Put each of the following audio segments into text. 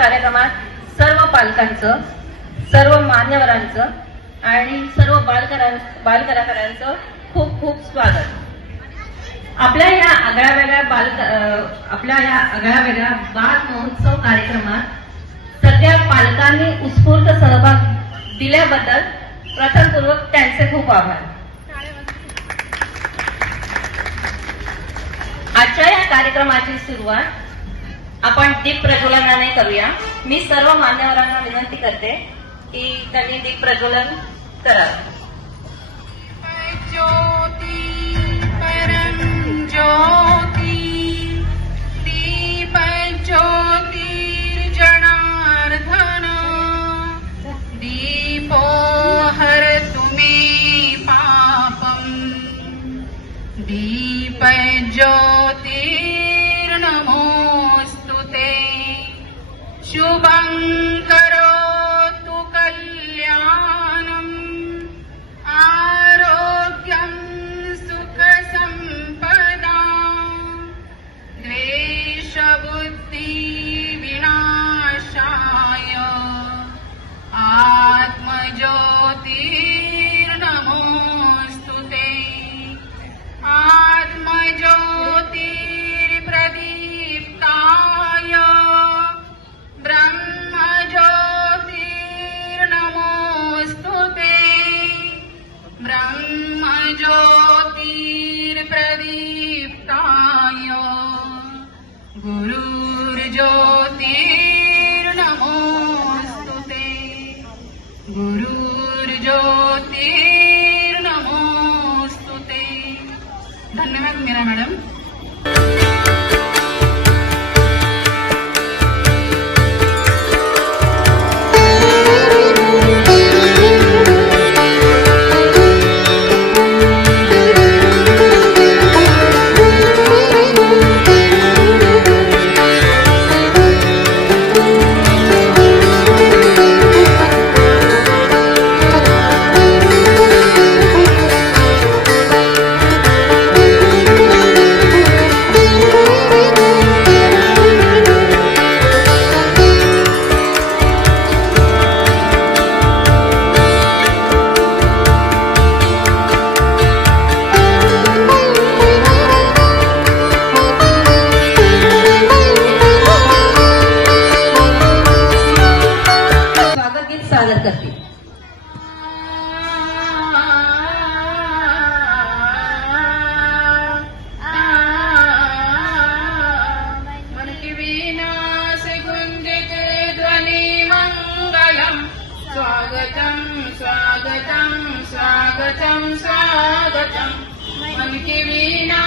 कार्यक्रमात सर्व पालकांचं, सर्व मान्यवरांचं आणि सर्व बालकलाकारांचं खूप खूप स्वागत। आपल्या या आगळ्यावेगळ्या बाल महोत्सव कार्यक्रमात सगळ्या पालकांनी उत्स्फूर्त सहभाग दिल्याबद्दल प्रथमपूर्वक त्यांचे खूप आभार। आजच्या या कार्यक्रमाची सुरुवात आपण दीप प्रज्वलनाने करूया। मी सर्व मान्यवरांना विनंती करते की त्यांनी दीप प्रज्वलन करावे। ज्योति दीप ज्योति जनार्दन दीपो हर तुम्हें पापम दीप ज्योति नमोस्तुते शुभं करोतु कल्याणम आरोग्यम बुद्धि विनाशाय आत्मज्योतिर्नमोस्तुते आत्मज्योतिर्प्रदीप्ताय ब्रह्मज्योतिर्नमोस्तुते ब्रह्मज्योतिर्प्रदीप्ताय गुरुर्ज्योतिर्नमोस्तुते गुरुर्ज्योतिर्नमोस्तुते। धन्यवाद मीरा मैडम। स्वागतम स्वागतम मन की वीणा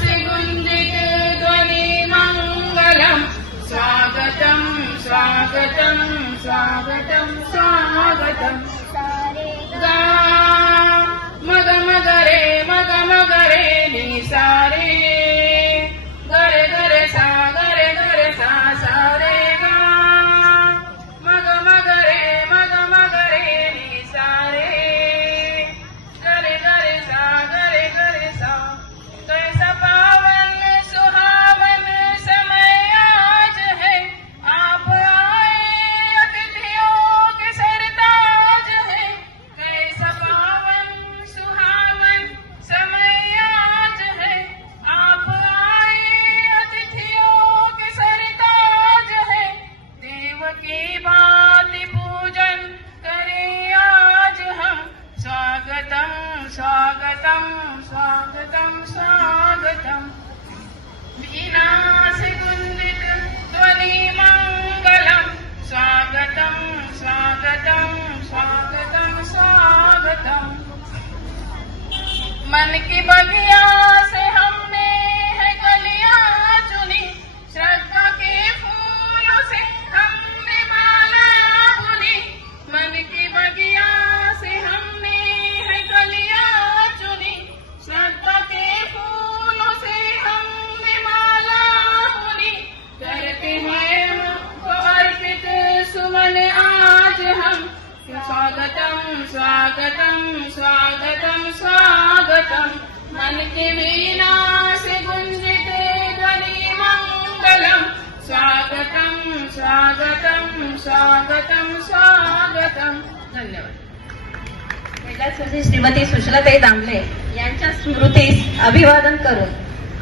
से गुंजित ध्वनि मंगलम स्वागतम स्वागतम स्वागतम स्वागतम गा मग मगरे नि सारे गरे गरे सा सा रे गा मग मगरे नि सारे गरे गरे सा कैसा पावन सुहावन समय आज है आप आए अतिथियों के सरताज है कैसा पावन सुहावन समय आज है आप आए अतिथियों के सरताज है देव की भांति पूजन करें आज हम स्वागतम स्वागतम स्वागतम स्वागतम वीणा से गुंजित ध्वनि मंगलम स्वागतम स्वागतम स्वागतम स्वागतम मन की बगिया से हमने है कलियां चुनी श्रद्धा के फूलों से हमने माला बुनी मन की बगिया से हमने है कलियां चुनी श्रद्धा के फूलों से हमने माला बुनी करते हैं उनको अर्पित सुमन आज हम स्वागतम स्वागतम स्वागतम स्वागतम मन की वीणा से गुंजित ध्वनि मंगलम स्वागतम स्वागतम स्वागतम स्वागतम. धन्यवाद. कैलासवासी श्रीमती सुशीलाताई दामले यांच्या स्मृतीस अभिवादन करून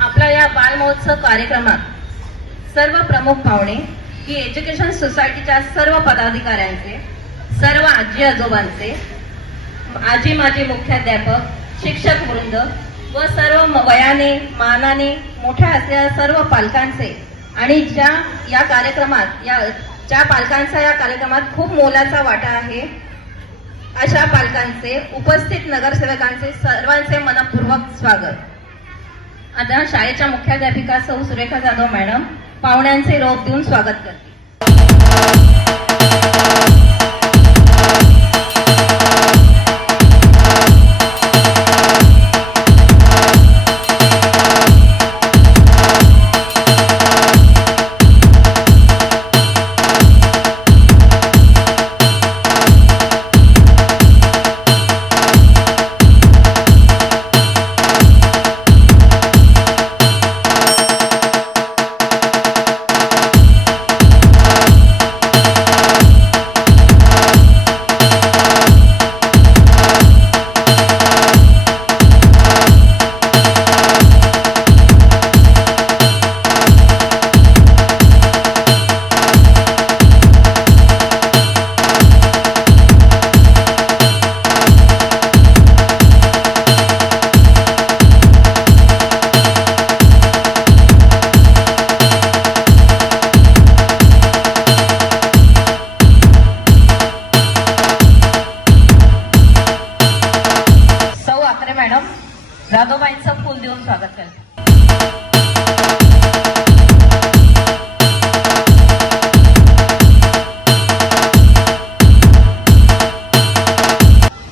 आपल्या या बालमहोत्सव कार्यक्रमात सर्व प्रमुख पाहुणे की एज्युकेशन सोसायटीच्या सर्व पदाधिकाऱ्यांचे, सर्व आजी आजोबांचे, आजी माजी मुख्याध्यापक, शिक्षक वृंद व सर्व वयाने मानाने मोठ्या असलेल्या सर्व पालकांचे आणि ज्या पालकांचा या कार्यक्रमात खूप मोलाचा वाटा आहे अशा पालकांचे, उपस्थित नगरसेवकांचे सर्वांचे मनपूर्वक स्वागत. आता शाळेच्या मुख्याध्यापिका सौ सुरेखा जाधव मॅडम पाहुण्यांचे रोप देऊन स्वागत करते. मॅडम जाधवबाईंचं फूल देऊन स्वागत करते.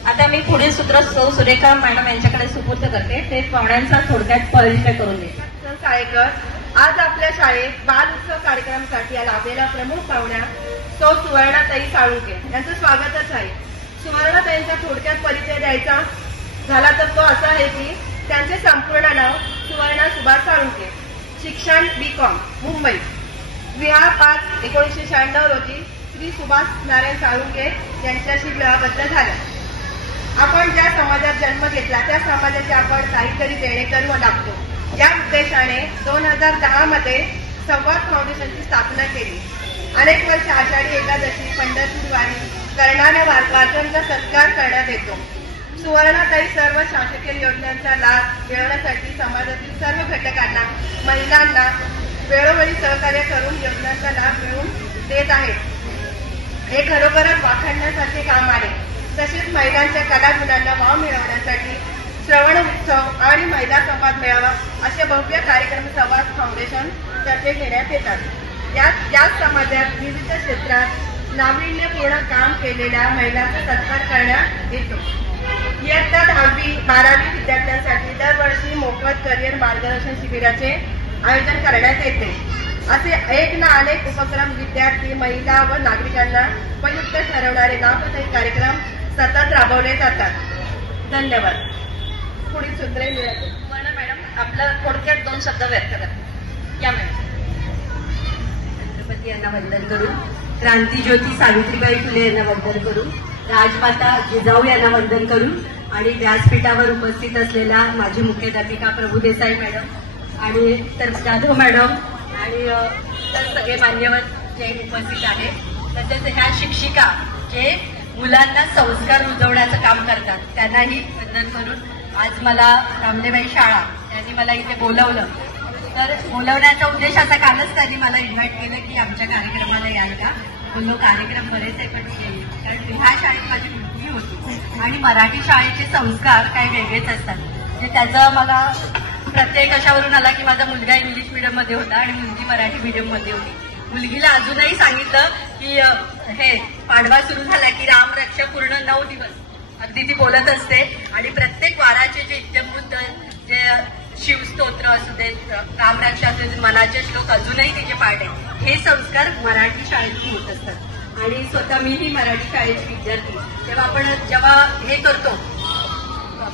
आता मी पुढील सूत्र सौ सुरेखा मॅडम यांच्याकडे सुपूर्द करते. ते पाहुण्यांचा थोडक्यात परिचय करून देते. शाळेकर, आज आपल्या शाळेत बाल उत्सव कार्यक्रमासाठी लाभलेल्या प्रमुख पाहुण्या सौ सुवर्णाताई साळुंके यांचं स्वागतच आहे. सुवर्णाताईंचा थोडक्यात परिचय द्यायचा झाला तर तो असा आहे की त्यांचे संपूर्ण नाव सुवर्णा सुभाष साळुंके, शिक्षण B.Com, मुंबई. विवाह 5/1996 रोजी श्री सुभाष नारायण साळुंके यांच्याशी विवाहबद्ध झाला. आपण ज्या समाजात जन्म घेतला त्या समाजाचे आपण काहीतरी देणे करू लागतो. या उद्देशाने 2010 मध्ये संवाद फाउंडेशनची स्थापना केली. अनेक वर्ष आषाढी एकादशी, पंढरपूर वारी करणाऱ्या वारकऱ्यांचा सत्कार करण्यात येतो. सुवर्णाताई सर्व शासकीय योजनांचा लाभ मिळवण्यासाठी समाजातील सर्व घटकांना, महिलांना वेळोवेळी सहकार्य करून योजनांचा लाभ मिळवून देत आहेत. हे खरोखरच वाखाणण्यासारखे काम आहे. तसेच महिलांच्या कलागुणांना वाव मिळवण्यासाठी श्रवण उत्सव आणि महिला संवाद मेळावा असे भव्य कार्यक्रम संवाद फाउंडेशन तर्फे घेण्यात येतात. याच समाजात विविध क्षेत्रात नाविन्यपूर्ण काम केलेल्या महिलांचा सत्कार करण्यात येतो. इयत्ता 10वी-12वी विद्यार्थ्यांसाठी दरवर्षी मोफत करिअर मार्गदर्शन शिबिराचे आयोजन करण्यात येते. असे एक ना अनेक उपक्रम विद्यार्थी, महिला व नागरिकांना उपयुक्त ठरवणारे लाभदायी कार्यक्रम सतत राबवले जातात. धन्यवाद. पुढील सूत्रे मिळाली. मॅडम आपलं थोडक्यात 2 शब्द व्यक्त करतात. या मॅडम. छत्रपती यांना वंदन करून, क्रांतीज्योती सावित्रीबाई फुले यांना वंदन करून, राजमाता जिजाऊ यांना वंदन करून आणि व्यासपीठावर उपस्थित असलेल्या माजी मुख्याध्यापिका प्रभुदेसाई मॅडम आणि तर जाधव मॅडम आणि तर सगळे मान्यवर जे उपस्थित आहेत, तसेच ह्या शिक्षिका जे मुलांना संस्कार रुजवण्याचं काम करतात त्यांनाही वंदन करून आज मला रामदेबाई शाळा यांनी मला इथे बोलवलं. तर बोलवण्याचा उद्देश असा, कालच त्यांनी मला इन्व्हाइट केलं की आमच्या कार्यक्रमाला याल का. बोललो कार्यक्रम बरेच आहे पण येईल, कारण ह्या शाळेत माझी मुलगी होती आणि मराठी शाळेचे संस्कार काही वेगळेच असतात. म्हणजे त्याचं मला प्रत्येक कशावरून आला की माझा मुलगा इंग्लिश मीडियममध्ये होता आणि मुलगी मराठी मीडियममध्ये होती. मुलगीला अजूनही सांगितलं की हे पाडवा सुरू झाला की राम रक्षा पूर्ण 9 दिवस अगदी ती बोलत असते आणि प्रत्येक वाराचे जे इत्यंभूत जे शिवस्तोत्र असू देत, रामरक्षा असू देत, मनाचे श्लोक अजूनही तिचे पाठ आहेत. हे संस्कार मराठी शाळेतून होत असतात आणि स्वतः मीही मराठी शाळेची विद्यार्थी. तेव्हा आपण जेव्हा हे करतो,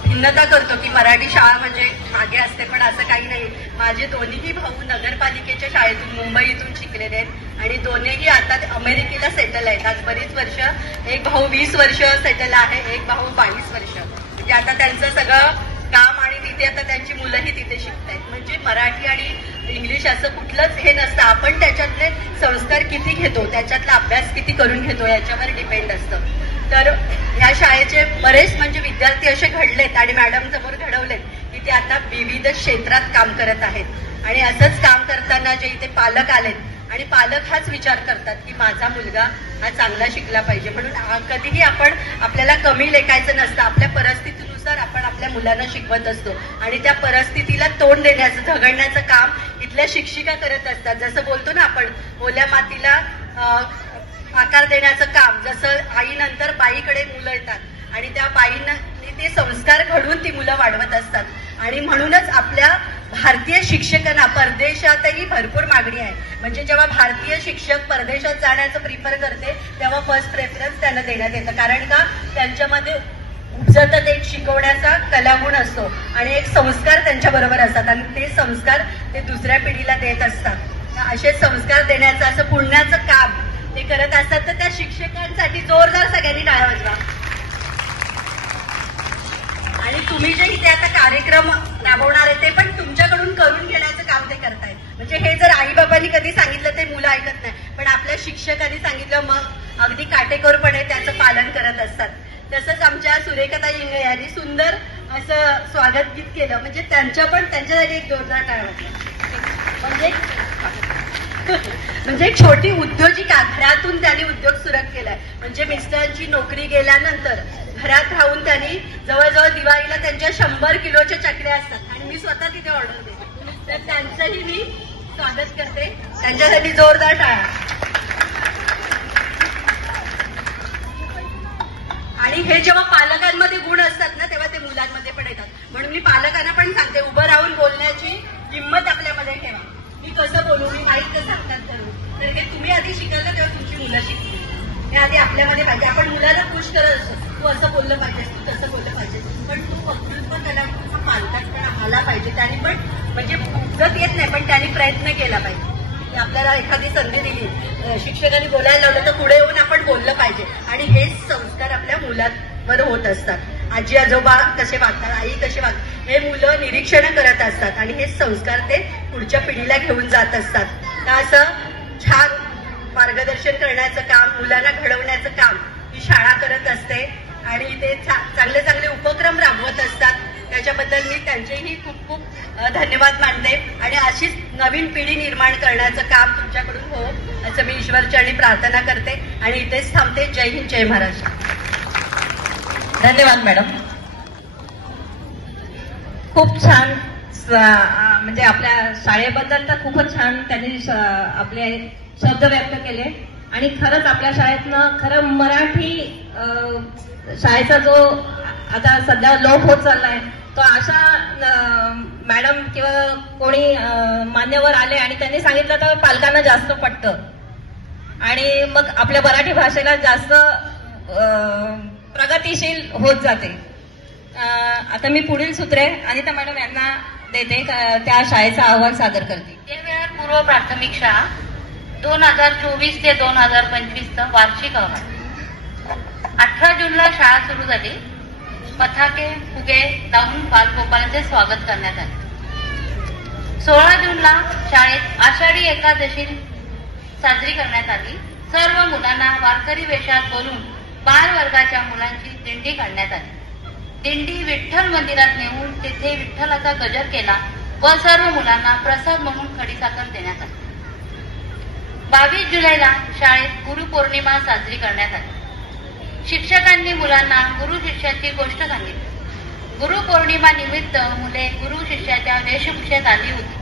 भिन्नता करतो की मराठी शाळा म्हणजे मागे असते, पण असं काही नाही. माझे दोन्हीही भाऊ नगरपालिकेच्या शाळेतून मुंबईतून शिकलेले आहेत आणि दोन्हीही आता अमेरिकेला सेटल आहेत. आज बरीच वर्ष. एक भाऊ 20 वर्ष सेटल आहे, एक भाऊ 22 वर्ष. म्हणजे आता त्यांचं सगळं काम आणि तिथे आता त्यांची मुलंही तिथे शिकतायत. म्हणजे मराठी आणि इंग्लिश असं कुठलंच हे नसतं. आपण त्याच्यातले संस्कार किती घेतो, त्याच्यातला अभ्यास किती करून घेतो याच्यावर डिपेंड असतं. तर ह्या शाळेचे बरेच म्हणजे विद्यार्थी असे घडलेत आणि मॅडम समोर घडवलेत की ते आता विविध क्षेत्रात काम करत आहेत. आणि असंच काम करताना जे इथे पालक आलेत आणि पालक हाच विचार करतात की माझा मुलगा हा चांगला शिकला पाहिजे. म्हणून कधीही आपण आपल्याला कमी लेखायचं नसतं. आपल्या परिस्थितीनुसार आपण आपल्या मुलांना शिकवत असतो आणि त्या परिस्थितीला तोंड देण्याचं, झगडण्याचं काम इथल्या शिक्षिका करत असतात. जसं बोलतो ना आपण, ओल्या मातीला आकार देण्याचं काम. जसं आईनंतर बाईकडे मुलं येतात आणि त्या बाईंना ते संस्कार घडवून ती मुलं वाढवत असतात. आणि म्हणूनच आपल्या भारतीय शिक्षकांना परदेशातही भरपूर मागणी आहे. म्हणजे जेव्हा भारतीय शिक्षक परदेशात जाण्याचं प्रिफर करते तेव्हा फर्स्ट प्रेफरन्स त्यांना देण्यात येतं. कारण का, त्यांच्यामध्ये उपजतच एक शिकवण्याचा कलागुण असतो आणि एक संस्कार त्यांच्या बरोबर असतात आणि ते संस्कार ते दुसऱ्या पिढीला देत असतात. असे संस्कार देण्याचं असं पुण्याचं काम ते करत असतात. तर त्या शिक्षकांसाठी जोरदार सगळ्यांनी टाळ्या वाजवा. आणि तुम्ही जे इथे आता कार्यक्रम राबवणार आहे ते पण तुमच्याकडून करून घेण्याचं काम ते करतायत. म्हणजे हे जर आई बाबांनी कधी सांगितलं ते मुलं ऐकत नाही, पण आपल्या शिक्षकांनी सांगितलं मग अगदी काटेकोरपणे त्याचं पालन करत असतात. तसंच आमच्या सुरेखाताई इंगळे यांनी सुंदर असं स्वागत गीत केलं. म्हणजे त्यांच्यासाठी एक जोरदार टाळ्या वाजवा. म्हणजे एक छोटी उद्योजिका, घरातून त्यांनी उद्योग सुरू केलाय. म्हणजे मिस्टरांची नोकरी गेल्यानंतर घरात राहून त्यांनी जवळजवळ दिवाळीला त्यांच्या 100 किलोच्या चकल्या असतात आणि मी स्वतः तिथे ऑर्डर देते. तर त्यांचंही मी स्वागत करते. त्यांच्यासाठी जोरदार टाळ्या. आणि हे जेव्हा पालकांमध्ये गुण असतात ना तेव्हा ते मुलांमध्ये पण येतात. म्हणून मी पालकांना पण सांगते, उभं राहून बोलण्याची हिंमत आपल्यामध्ये ठेवा. मी कसं बोलू, मी माहीत कसं हातात करू. तर हे तुम्ही आधी शिकायला तेव्हा तुमची मुलं शिकतील. हे आधी आपल्यामध्ये पाहिजे. आपण मुलाला खुश करत असतो, तू असं बोललं पाहिजेस, तू तसं बोललं पाहिजेस, पण तू वक्तृत्व कला पालकात पण आला पाहिजे. त्यांनी पण म्हणजे उपजत येत नाही पण त्यांनी प्रयत्न केला पाहिजे. आपल्याला एखादी संधी दिली, शिक्षकांनी बोलायला लावलं तर पुढे येऊन आपण बोललं पाहिजे. आणि हेच संस्कार आपल्या मुलांवर होत असतात. आजी आजोबा कसे वागतात, आई कशी वागतात, हे मुलं निरीक्षण करत असतात आणि हेच संस्कार ते पुढच्या पिढीला घेऊन जात असतात. तर असं छान मार्गदर्शन करण्याचं काम, मुलांना घडवण्याचं काम ही शाळा करत असते आणि ते चांगले चांगले उपक्रम राबवत असतात. त्याच्याबद्दल मी त्यांचेही खूप खूप धन्यवाद मानते. आणि अशीच नवीन पिढी निर्माण करण्याचं काम तुमच्याकडून हो असं मी ईश्वरचरणी प्रार्थना करते आणि इथेच थांबते. जय हिंद, जय महाराष्ट्र. धन्यवाद मॅडम. खूप छान. म्हणजे आपल्या शाळेबद्दल तर खूपच छान त्यांनी आपले शब्द व्यक्त केले. आणि खरंच आपल्या शाळेतनं खरं मराठी शाळेचा जो आता सध्या लोप होत चाललाय तो अशा मॅडम किंवा कोणी मान्यवर आले आणि त्यांनी सांगितलं तर पालकांना जास्त पटतं आणि मग आपल्या मराठी भाषेला जास्त प्रगतिशील होत जाते. आता मी पुढील सूत्रे अनिता मॅडम यांना देते, त्या शाळेचा अहवाल सादर करते. विद्याविहार पूर्व प्राथमिक शाळा 2024 ते 2025 वार्षिक अहवाल. 18 जूनला शाळा सुरू झाली. पताके फुगे लावून बालगोपालांचे स्वागत करण्यात आले. 16 जूनला शाळेत आषाढी एकादशी साजरी करण्यात आली. सर्व मुलांना वारकरी वेशात बोलून बालवर्गाच्या मुलांची दिंडी काढण्यात आली. दिंडी विठ्ठल मंदिरात नेऊन तिथे विठ्ठलाचा गजर केला व सर्व मुलांना प्रसाद म्हणून खडीसाखर देण्यात आली. 22 जुलैला शाळेत गुरुपौर्णिमा साजरी करण्यात आली. शिक्षकांनी मुलांना गुरु शिष्याची गोष्ट सांगितली. गुरुपौर्णिमा निमित्त मुले गुरु शिष्याच्या वेशभूषेत आली होती.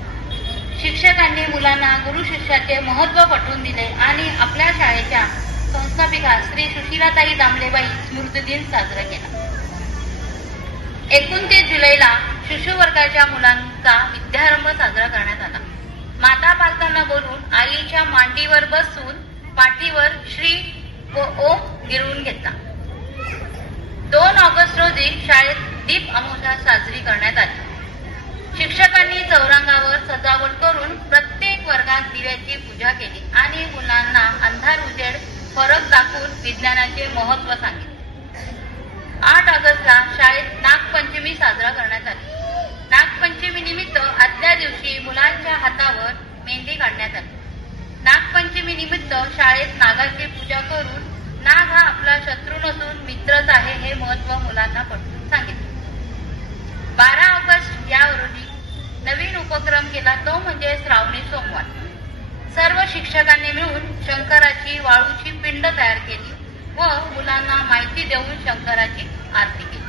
शिक्षकांनी मुलांना गुरु शिष्याचे महत्त्व पटवून दिले आणि आपल्या शाळेच्या संस्थापिका श्री सुशीलाताई दामलेबाई स्मृती दिन साजरा केला. 29 जुलैला शिशुवर्गाच्या मुलांचा विद्यारंभ साजरा करण्यात आला. माता पालकांना बोलून आईच्या मांडीवर बसून पाठीवर श्री व ओम गिरवून घेतला. 2 ऑगस्ट रोजी शाळेत दीप अमावस्या साजरी करण्यात आली. शिक्षकांनी चौरंगावर सजावट करून प्रत्येक वर्गात दिव्याची पूजा केली आणि मुलांना अंधार उजेड फरक दाखवून विज्ञानाचे महत्त्व सांगितले. 8 ऑगस्टला शाळेत नागपंचमी साजरा करण्यात आली. नागपंचमी निमित्त आदल्या दिवशी मुलांच्या हातावर मेहंदी काढण्यात आली. नागपंचमी निमित्त शाळेत नागाची पूजा करून नाग हा आपला शत्रू नसून मित्रच आहे हे महत्त्व मुलांना पटवून सांगितले. 12 ऑगस्ट या रोजी नवीन उपक्रम केला, तो म्हणजे श्रावणी सोमवार. सर्व शिक्षकांनी मिळून शंकराची वाळूची पिंड तयार केली व मुलांना माहिती देऊन शंकराची आरती केली.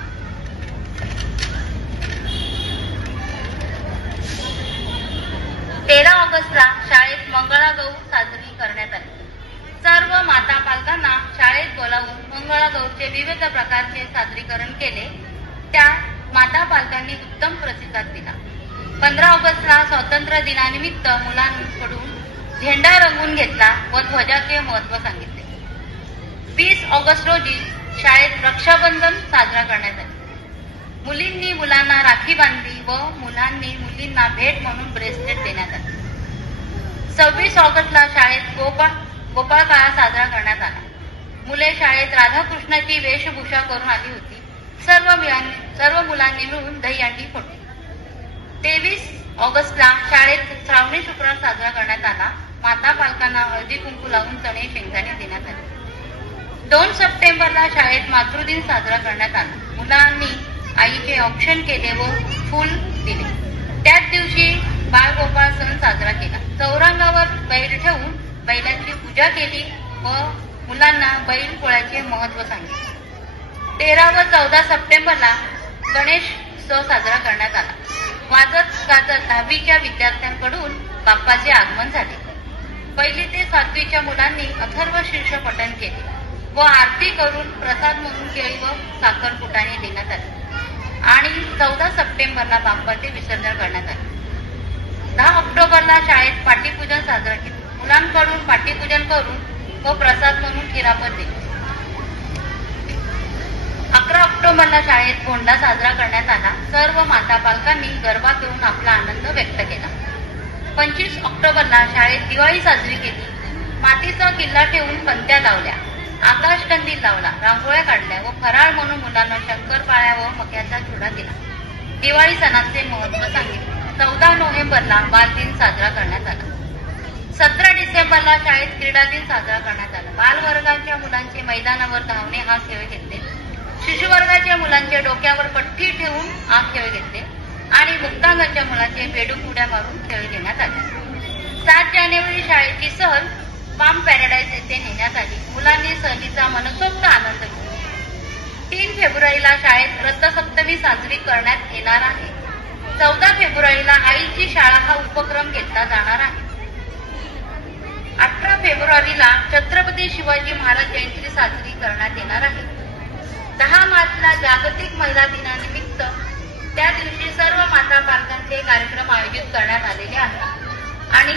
13 ऑगस्टला शाळेत मंगळागौर साजरी करण्यात आली. सर्व माता पालकांना शाळेत बोलावून मंगळागौरचे विविध प्रकारचे सादरीकरण केले. त्या माता पालकांनी उत्तम प्रतिसाद दिला. 15 ऑगस्टला स्वातंत्र्य दिनानिमित्त मुलांकडून झेंडा रंगवून घेतला व ध्वजाचे महत्त्व सांगितले. 20 ऑगस्ट रोजी शाळेत रक्षाबंधन साजरा करण्यात आले. मुलींनी मुलांना राखी बांधली व मुलांनी मुलींना भेट म्हणून ब्रेसलेट देण्यात आले. 26 ऑगस्टला शाळेत गोपाळकाळा साजरा करण्यात आला. मुले शाळेत राधाकृष्णाची वेशभूषा करून आली होती. सर्व मुलांनी मिळून दहीहंडी फोडली. 23 ऑगस्टला शाळेत श्रावणी शुक्रवार साजरा करण्यात आला. माता पालकांना हळदी कुंकू लावून चणे शेंगदाणे देण्यात आले. 2 सप्टेंबरला शाळेत मातृदिन साजरा करण्यात आला. मुलांनी आईचे औक्षण केले व फूल दिले. त्याच दिवशी बाळगोपाळ सण साजरा केला. चौरंगावर बैल ठेवून बैलाची पूजा केली व मुलांना बैल पोळ्याचे महत्त्व सांगितले. 13 व 14 सप्टेंबरला गणेश उत्सव साजरा करण्यात आला. वाजत गाजत 10वीच्या विद्यार्थ्यांकडून बाप्पाचे आगमन झाले. 1ली ते 7वीच्या मुलांनी अथर्व शीर्ष पठण केले व आरती करून प्रसाद म्हणून केळी व साखर फुटाणे देण्यात आले आणि 14 सप्टेंबरला बाप्पाचे विसर्जन करण्यात आले. 10 ऑक्टोबरला शाळेत पाटीपूजन साजरा केले. मुलांकडून पाटीपूजन करून व प्रसाद म्हणून खिरापत दिली. 11 ऑक्टोबरला शाळेत गोंडा साजरा करण्यात आला. सर्व माता पालकांनी गरबा खेळून आपला आनंद व्यक्त केला. 25 ऑक्टोबरला शाळेत दिवाळी साजरी केली. मातीचा किल्ला ठेवून पणत्या लावल्या, आकाशकंदील लावला, रांगोळ्या काढल्या व फराळ म्हणून मुलांना शंकरपाळ्या व मक्याचा चिवडा दिला. दिवाळी सणाचे महत्त्व सांगितले. 14 नोव्हेंबरला बालदिन साजरा करण्यात आला. 17 डिसेंबरला शाळेत क्रीडा दिन साजरा करण्यात आला. बालवर्गाच्या मुलांचे मैदानावर धावणे हा खेळ घेतले. शिशुवर्गाच्या मुलांचे डोक्यावर पट्टी ठेवून हा खेळ घेतले आणि मुक्तांगणच्या मुलांचे बेडूक उड्या मारून खेळ घेण्यात आले. 7 जानेवारी शाळेची सहल पाम पॅराडाईज येथे नेण्यात आली. मुलांनी सहलीचा मनसोक्त आनंद घेतला. 3 फेब्रुवारीला शाळेत रथसप्तमी साजरी करण्यात येणार आहे. 14 फेब्रुवारीला आईची शाळा हा उपक्रम घेतला जाणार आहे. 18 फेब्रुवारीला छत्रपती शिवाजी महाराज जयंती साजरी करण्यात येणार आहे. 10 मार्चला जागतिक महिला दिनानिमित्त त्या दिवशी सर्व माता पालकांचे कार्यक्रम आयोजित करण्यात आलेले आहेत आणि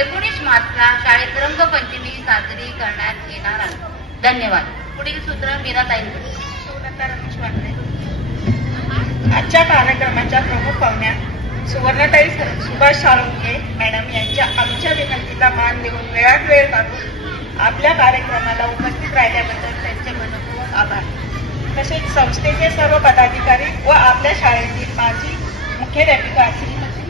19 मार्चला शाळेत रंगपंचमी साजरी करण्यात येणार आहे. धन्यवाद. पुढील सूत्र मीराताईंकडे. आजच्या कार्यक्रमाच्या प्रमुख पाहुण्या सुवर्णताई सुभाष साळुंखे मॅडम यांच्या आमच्या विनंतीला मान देऊन वेळात वेळ काढून आपल्या कार्यक्रमाला उपस्थित राहिल्याबद्दल त्यांचे मनपूर्वक आभार. तसेच संस्थेचे सर्व पदाधिकारी व आपल्या शाळेतील माजी मुख्याध्यापिका श्रीमती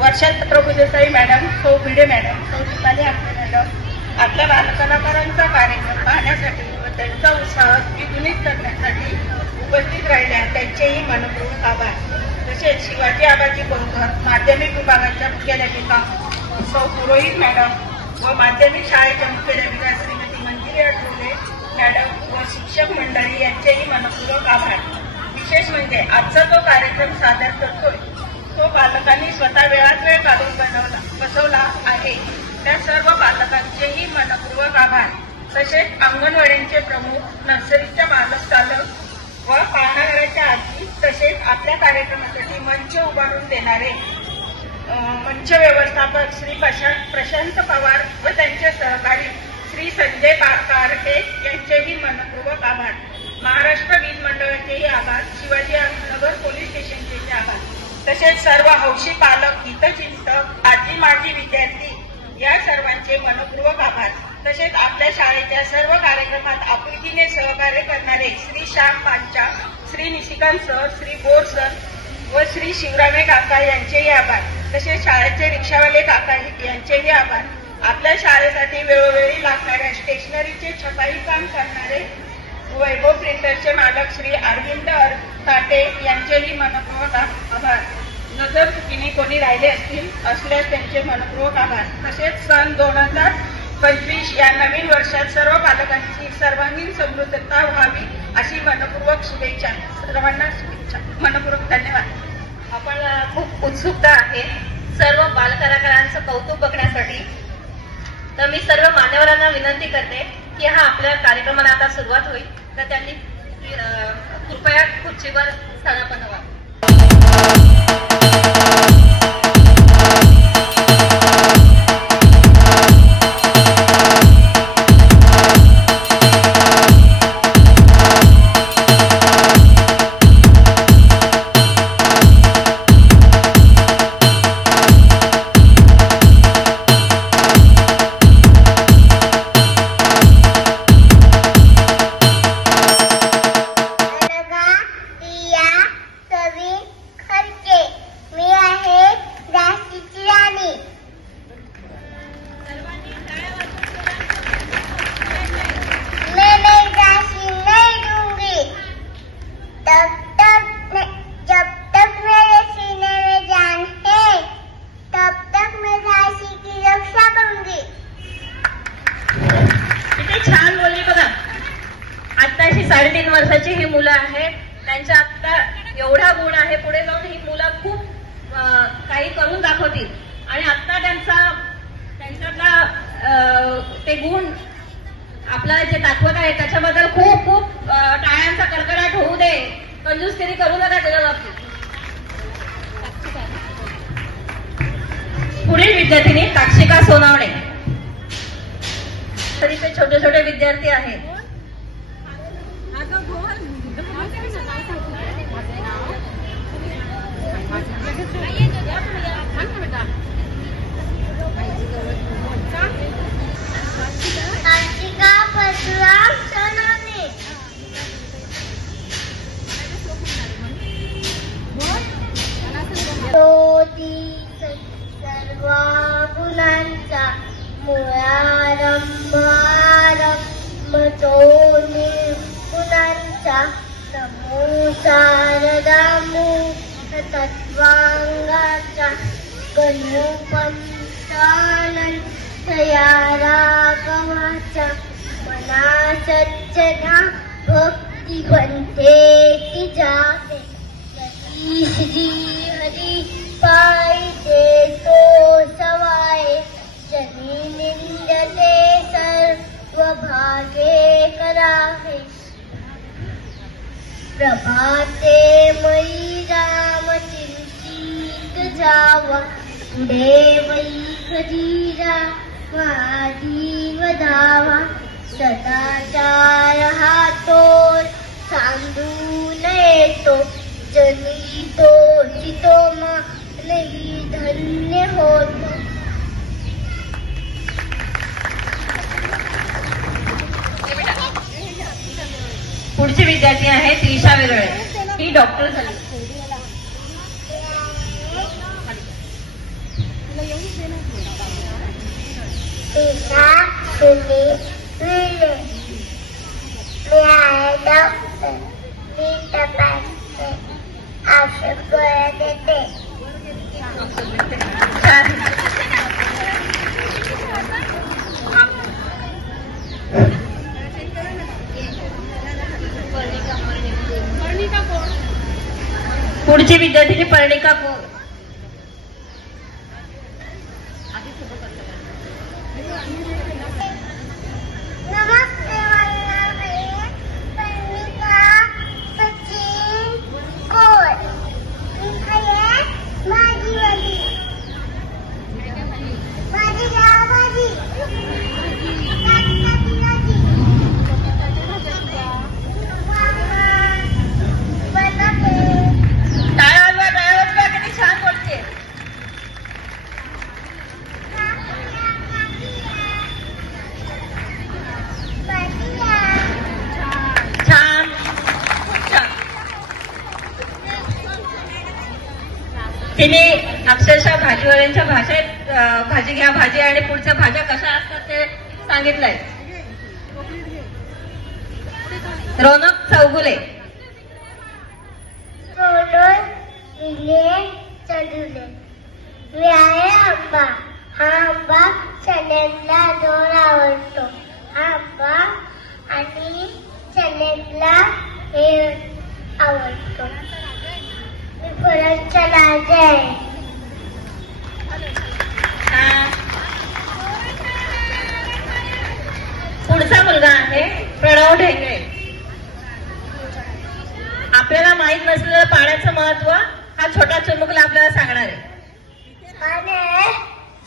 वर्षा प्रभुदेसाई मॅडम, सौ भिडे मॅडम, सौ दीपाली आमटे मॅडम आपल्या बालकलाकारांचा कार्यक्रम पाहण्यासाठी व त्यांचा उत्साह द्विगुणित करण्यासाठी उपस्थित राहिल्या त्यांचेही मनपूर्वक आभार. तसेच शिवाजी आबाजी बोरकर माध्यमिक विभागाच्या मुख्याध्यापिका सौ पुरोहित मॅडम व माध्यमिक शाळेच्या मुख्याध्यापिका श्रीमती मंजिरी आठवले मॅडम व शिक्षक मंडळी यांचेही मनपूर्वक आभार. विशेष म्हणजे आजचा जो कार्यक्रम सादर करतोय तो पालकांनी स्वतः वेळात वेळ काढून बसवला आहे. त्या सर्व पालकांचेही मनपूर्वक आभार. तसेच अंगणवाड्यांचे प्रमुख, नर्सरीच्या मालक चालक व पाहणाऱ्याच्या आजी तसेच आपल्या कार्यक्रमासाठी मंच उभारून देणारे मंच व्यवस्थापक श्री प्रशांत पवार व त्यांचे सहकारी श्री संजय कारके यांचेही मनपूर्वक आभार. महाराष्ट्र वीज मंडळाचेही आभार. शिवाजी नगर पोलीस स्टेशनचे आभार. तसेच सर्व हौशी पालक, हितचिंतक, आजी माजी विद्यार्थी या सर्वांचे मनपूर्वक आभार. तसेच आपल्या शाळेच्या सर्व कार्यक्रमात आपुलकीने सहकार्य करणारे श्री श्याम पांचा, श्री निशिकांत सर, श्री बोर सर व श्री शिवरामे काका यांचेही आभार. तसेच शाळेचे रिक्षावाले काका यांचेही आभार. आपल्या शाळेसाठी वेळोवेळी लागणाऱ्या स्टेशनरीचे छपाई काम करणारे वैभव प्रिंटरचे मालक श्री अरविंद ताटे यांचेही मनपूर्वक आभार. नजर चुकीने कोणी राहिले असल्यास त्यांचे मनपूर्वक आभार. तसेच सन 2025 या नवीन वर्षात सर्व पालकांची सर्वांगीण समृद्धता व्हावी अशी मनपूर्वक शुभेच्छा. सर्वांना शुभेच्छा. मनपूर्वक धन्यवाद. आपण खूप उत्सुकता आहे सर्व बालकलाकारांचं कौतुक बघण्यासाठी. तर मी सर्व मान्यवरांना विनंती करते की हा आपल्या कार्यक्रमाला आता सुरुवात होईल तर त्यांनी कृपया खुर्चीवर स्थानापन्न व्हावं. छान बोलली बघा. आत्ताशी 3.5 वर्षाची ही मुलं आहेत. त्यांच्या आता एवढा गुण आहे, पुढे जाऊन ही मुलं खूप काही करून दाखवतील. आणि आता त्यांच्यातला ते गुण आपल्याला जे दाखवत आहे त्याच्याबद्दल खूप खूप टाळ्यांचा कडकडाट होऊ दे. कंजूसगिरी करू नका त्याच्या बाबतीत. पुढील विद्यार्थिनी साक्षिका सोनावणे. तरी ते छोटे छोटे विद्यार्थी आहेत. साक्षिका परशुराम सोनावणे. सर्व गुणांचा मुळारंभ तो निर्गुणांचा नमो शारदामू तत्वांगाचा गणू पंचानंदया राघवाचा मना सज्जना भक्तिवंते ती जाते श्री श्री हरी पायते तो सवाये जनी निंदते सर्व भागे करावे प्रभाते मयी राम चिंतित जावा पुढे वै खजीरा महाजीव धावा सदाचार हातो सांडून येतो जनी तो चितो नाही धन्य होतो. पुढची विद्यार्थी आहे त्रिशा विरळे. ही डॉक्टर झाली. त्रिशा विरळे. मी आहे डॉक्टर. मी तपासते औषध गोळ्या देते. पुढची विद्यार्थिनी पर्णिका कोण. नमस्ते पर्णिका सचिन कोर. माझी वडी माझी गावाची टाळ्या वाजवा, टाळ्या वाजवा. किती छान तिने अक्षरशः भाजीवाल्यांच्या भाषेत भाजी घ्या भाजी आणि पुढच्या भाज्या कशा असतात ते सांगितलंय. रोनक चौगुले. सोडून दिले चढुले मी आहे आंबा. हा आंबा चण्याला दोन आवडतो. हा आंबा आणि चण्याला हे आवडतो. मी फुलांचा राजा आहे. पुढचा मुलगा आहे प्रणव ढेंगळे. आपल्याला माहित नसलेलं पाण्याचं महत्व हा छोटा चिमुकला आपल्याला सांगणार आहे. पाणी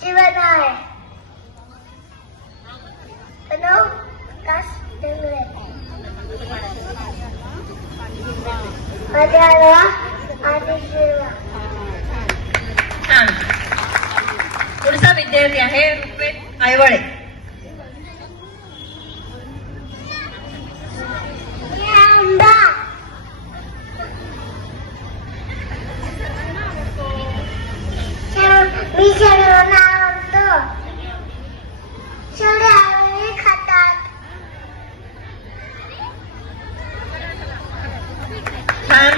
जीवन आहे. प्रणव ढेंगळे. माझ्याला आणि जीवन. छान. पुढचा विद्यार्थी आहे ऋग्वेद आयवळे. आंबा मी सर्वांना आवडतो. सगळे आवडीने खातात. छान.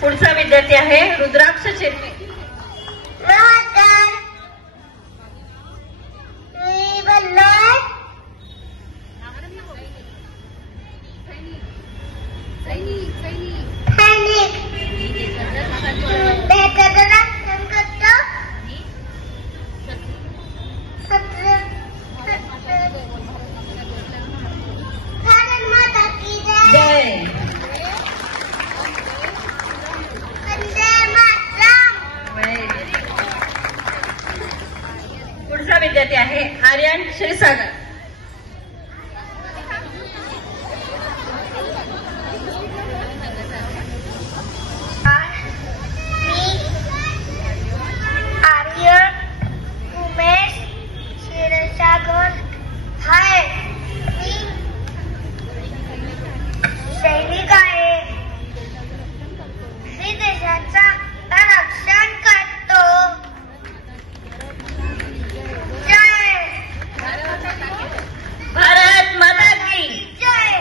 पुढचा विद्यार्थी आहे रुद्राक्ष चिरणे. नमस्कार मी बोललोय सैनिक. देशाचं रक्षण करतो. भारत माता की जय. जय. वंदे मातरम. पुढचा विद्यार्थी आहे आर्यन क्षीरसागर. मी आर्यन उमेश क्षीरसागर आहे. मी सैनिक आहे. मी देशाचा रक्षण करतो. जय भारत माता की जय.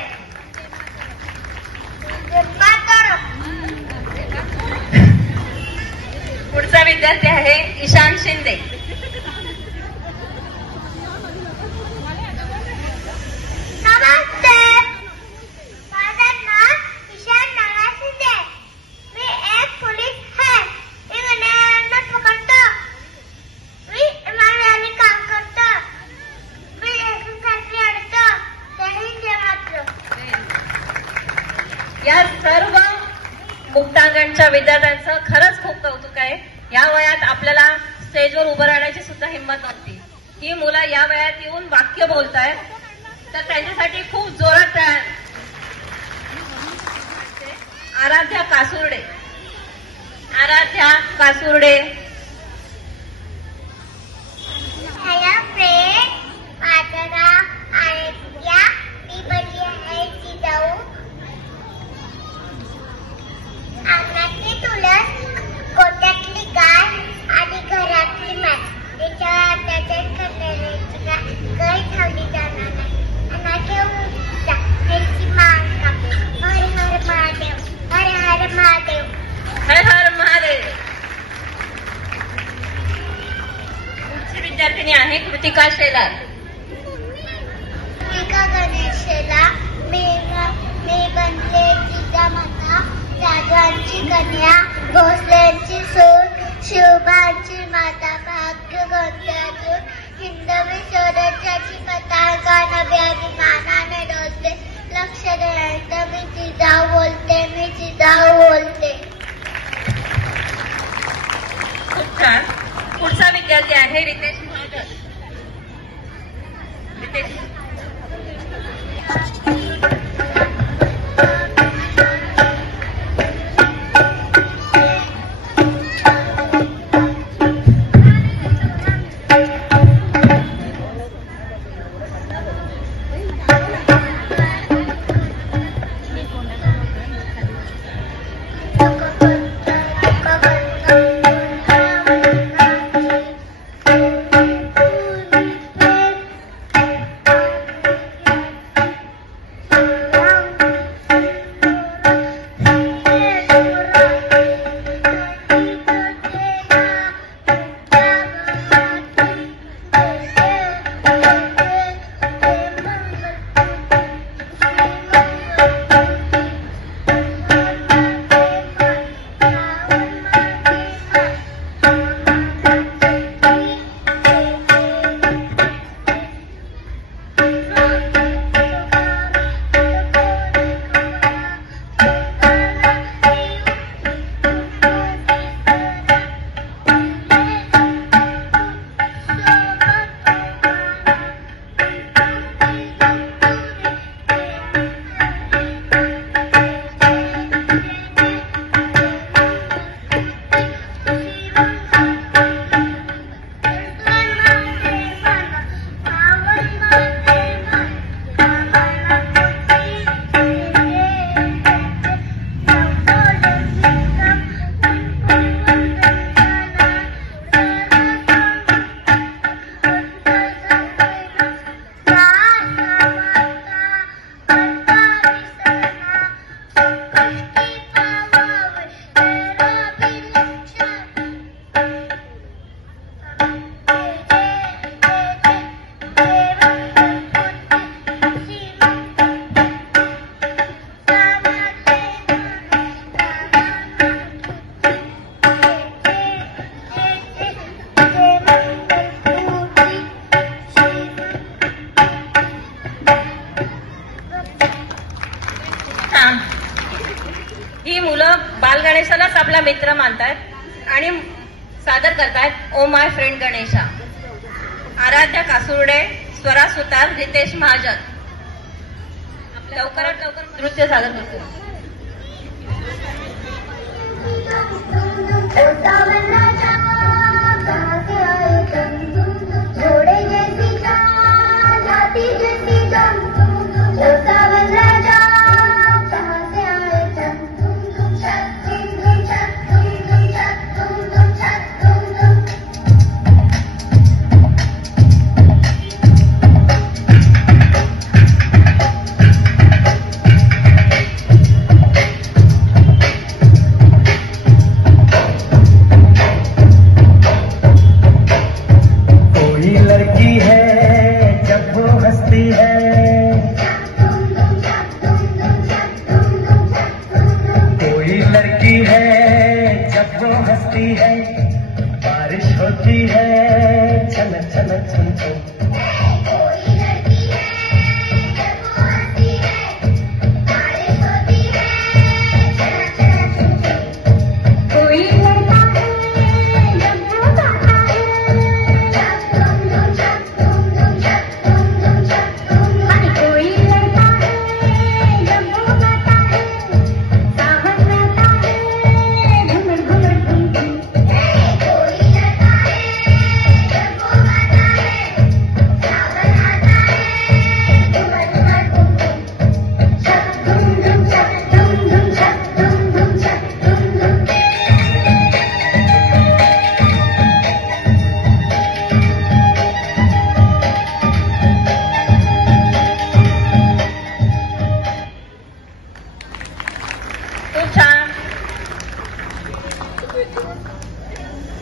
मातरम. पुढचा विद्यार्थी आहे ईशान शिंदे. नमस्ते माझं नाव ईशान नाना शिंदे. मी एक पोलीस आहे. मी गुन्हेगारांना पकडतो. मी इमानदारीने काम करतो. मी देशासाठी लढतो. जय मातरम. या सर्व मुक्तांगणच्या विद्यार्थ्यांचं खरंच खूप कौतुक आहे. या वयात आपल्याला स्टेजवर उभं राहण्याची सुद्धा हिंमत नव्हती. ही मुलं या वयात येऊन वाक्य बोलतायत तर त्यांच्यासाठी खूप जोरात तयार. आराध्या कासुर्डे. आराध्या कासुर्डे. Hello friend. माझं नाव आराध्या. मी बनली आहे जिजाऊ. अंगणातली तुळस, गोठ्यातली गाय आणि घरातली माठ याच्यावर अत्याचार करणाऱ्यांची गाय ठेवली जाणार नाही. अनाथे उठता त्यांची मान कापे. हर हर महादेव. हर हर महादेव. हर हर महादेव. पुढची विद्यार्थिनी आहे कृतिका शेलार. एका गणेशला मी बनले जिजामाता. राजांची कन्या, भोसल्यांची सून, शिवबांची माता, भाग्यवंताची हिंदवी स्वराज्याची पताका नवी अभिमानाने डोलते. लक्ष देण्याचं मी जिजाऊ बोलते. मी जिजाऊ बोलते. खूप छान. पुढचा विद्यार्थी आहे रितेश महाजन. रितेश. Coca-Cola. मुलं बालगणेशालाच आपला मित्र मानतायत आणि सादर करतायत oh my friend Ganesha. Aaradhya Kasurde, Swara Sutar, Ritesh Mahajan लवकरात लवकर नृत्य सादर करतो.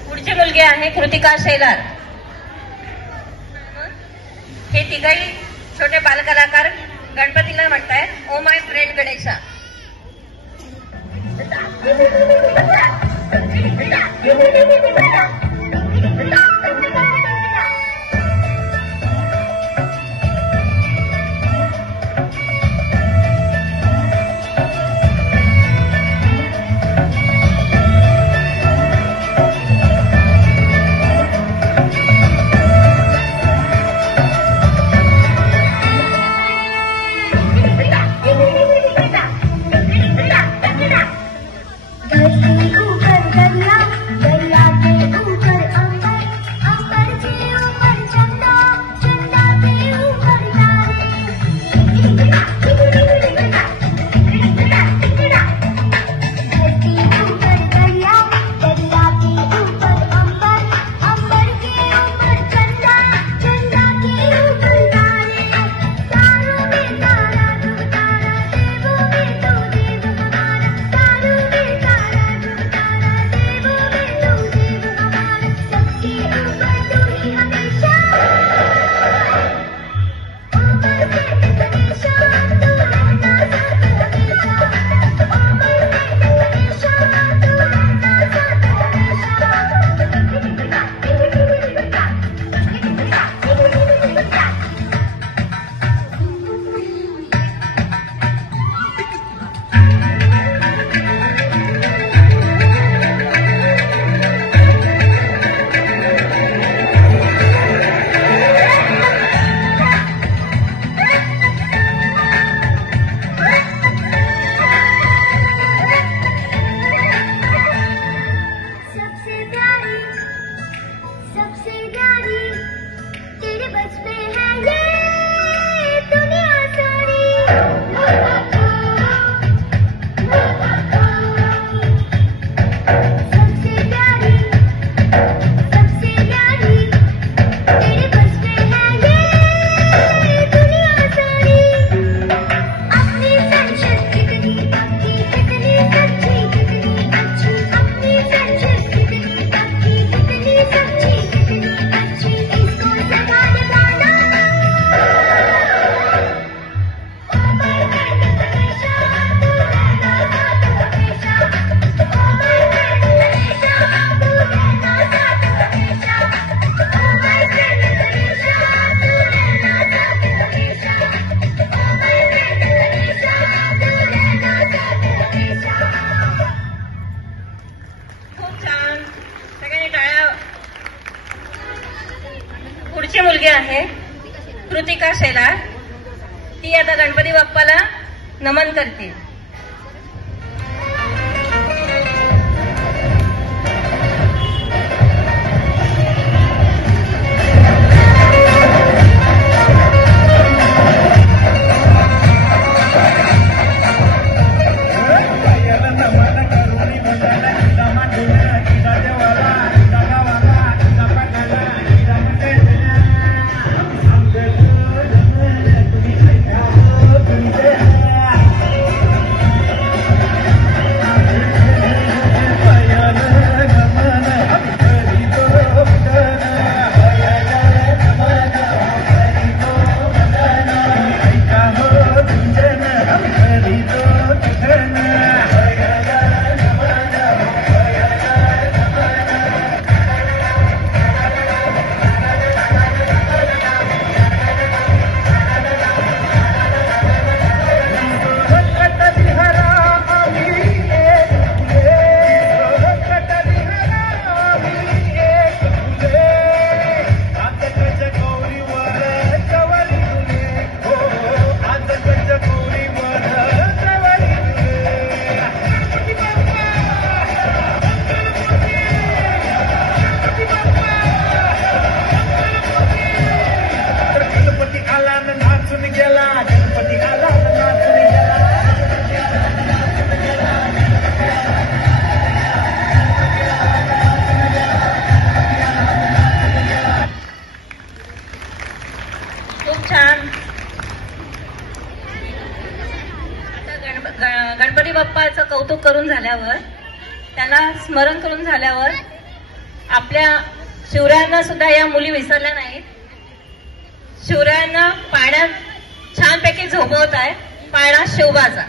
पुढची मुलगी आहे कृतिका शेलार. हे तिघही छोटे बालकलाकार गणपतीला म्हणतायत ओ माय फ्रेंड गणेशा. ऊपर गल्ला गल्ला के ऊपर ती आता गणपती बाप्पाला नमन करतील. खूप छान. आता गणपती बाप्पाचं कौतुक करून झाल्यावर, त्यांना स्मरण करून झाल्यावर आपल्या शिवरायांना सुद्धा या मुली विसरल्या नाहीत. शिवरायांना पाण्यात छानपैकी झोपवत आहे. पाळणा शिवबाचा.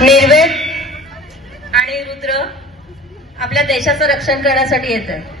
निर्वेद आणि रुद्र आपल्या देशाचं रक्षण करण्यासाठी येत आहे.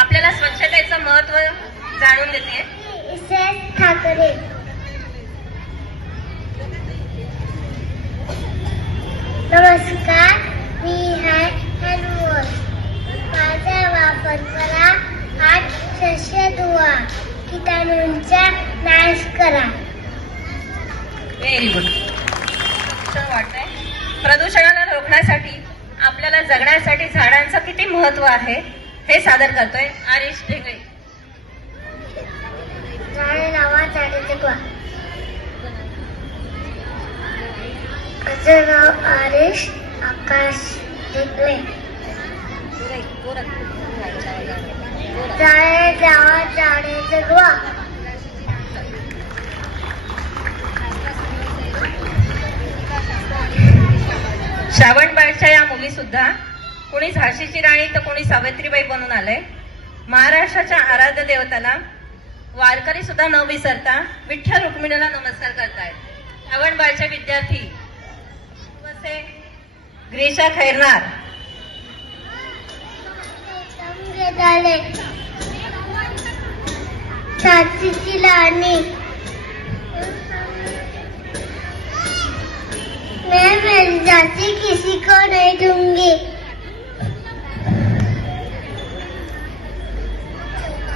आपल्याला स्वच्छतेचं महत्व जाणून देते. ठाकरे. नमस्कार, मी हाय हॅनवॉल. माझा वापर करा. हात स्वच्छ धुवा. कीटाणूंचा नाश करा. Very good. वाटतंय प्रदूषणाला रोखण्यासाठी आपल्याला जगण्यासाठी झाडांचं किती महत्व आहे हे सादर करतोय आरिश ढेगळे. झाडे लावा, झाडे जगवा. माझं नाव आरिश आकाश ढेगळे. झाडे लावा, झाडे जगवा. श्रावणबाळच्या या मुली सुद्धा कोणी झाशीची राणी तर कोणी सावित्रीबाई बनून आलंय. महाराष्ट्राच्या आराध्य देवताला वारकरी सुद्धा न विसरता विठ्ठल रुक्मिणीला नमस्कार करतायत. श्रावणबाळचे विद्यार्थी ग्रीशा खैरनार, झाशीची राणी. मैं मेरी झांसी किसी को नहीं दूंगी.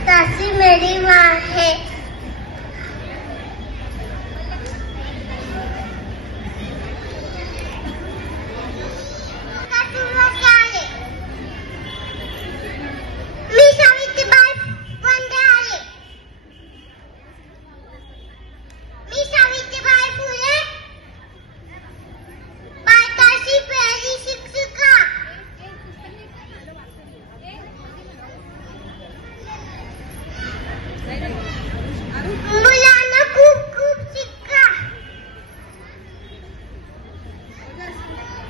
झांसी मेरी माँ है. मी सावित्रीबाई फुले आहे. मी सावित्रीबाई फुले भारताची पहिली शिक्षिका. मुलांना खूप खूप शिका.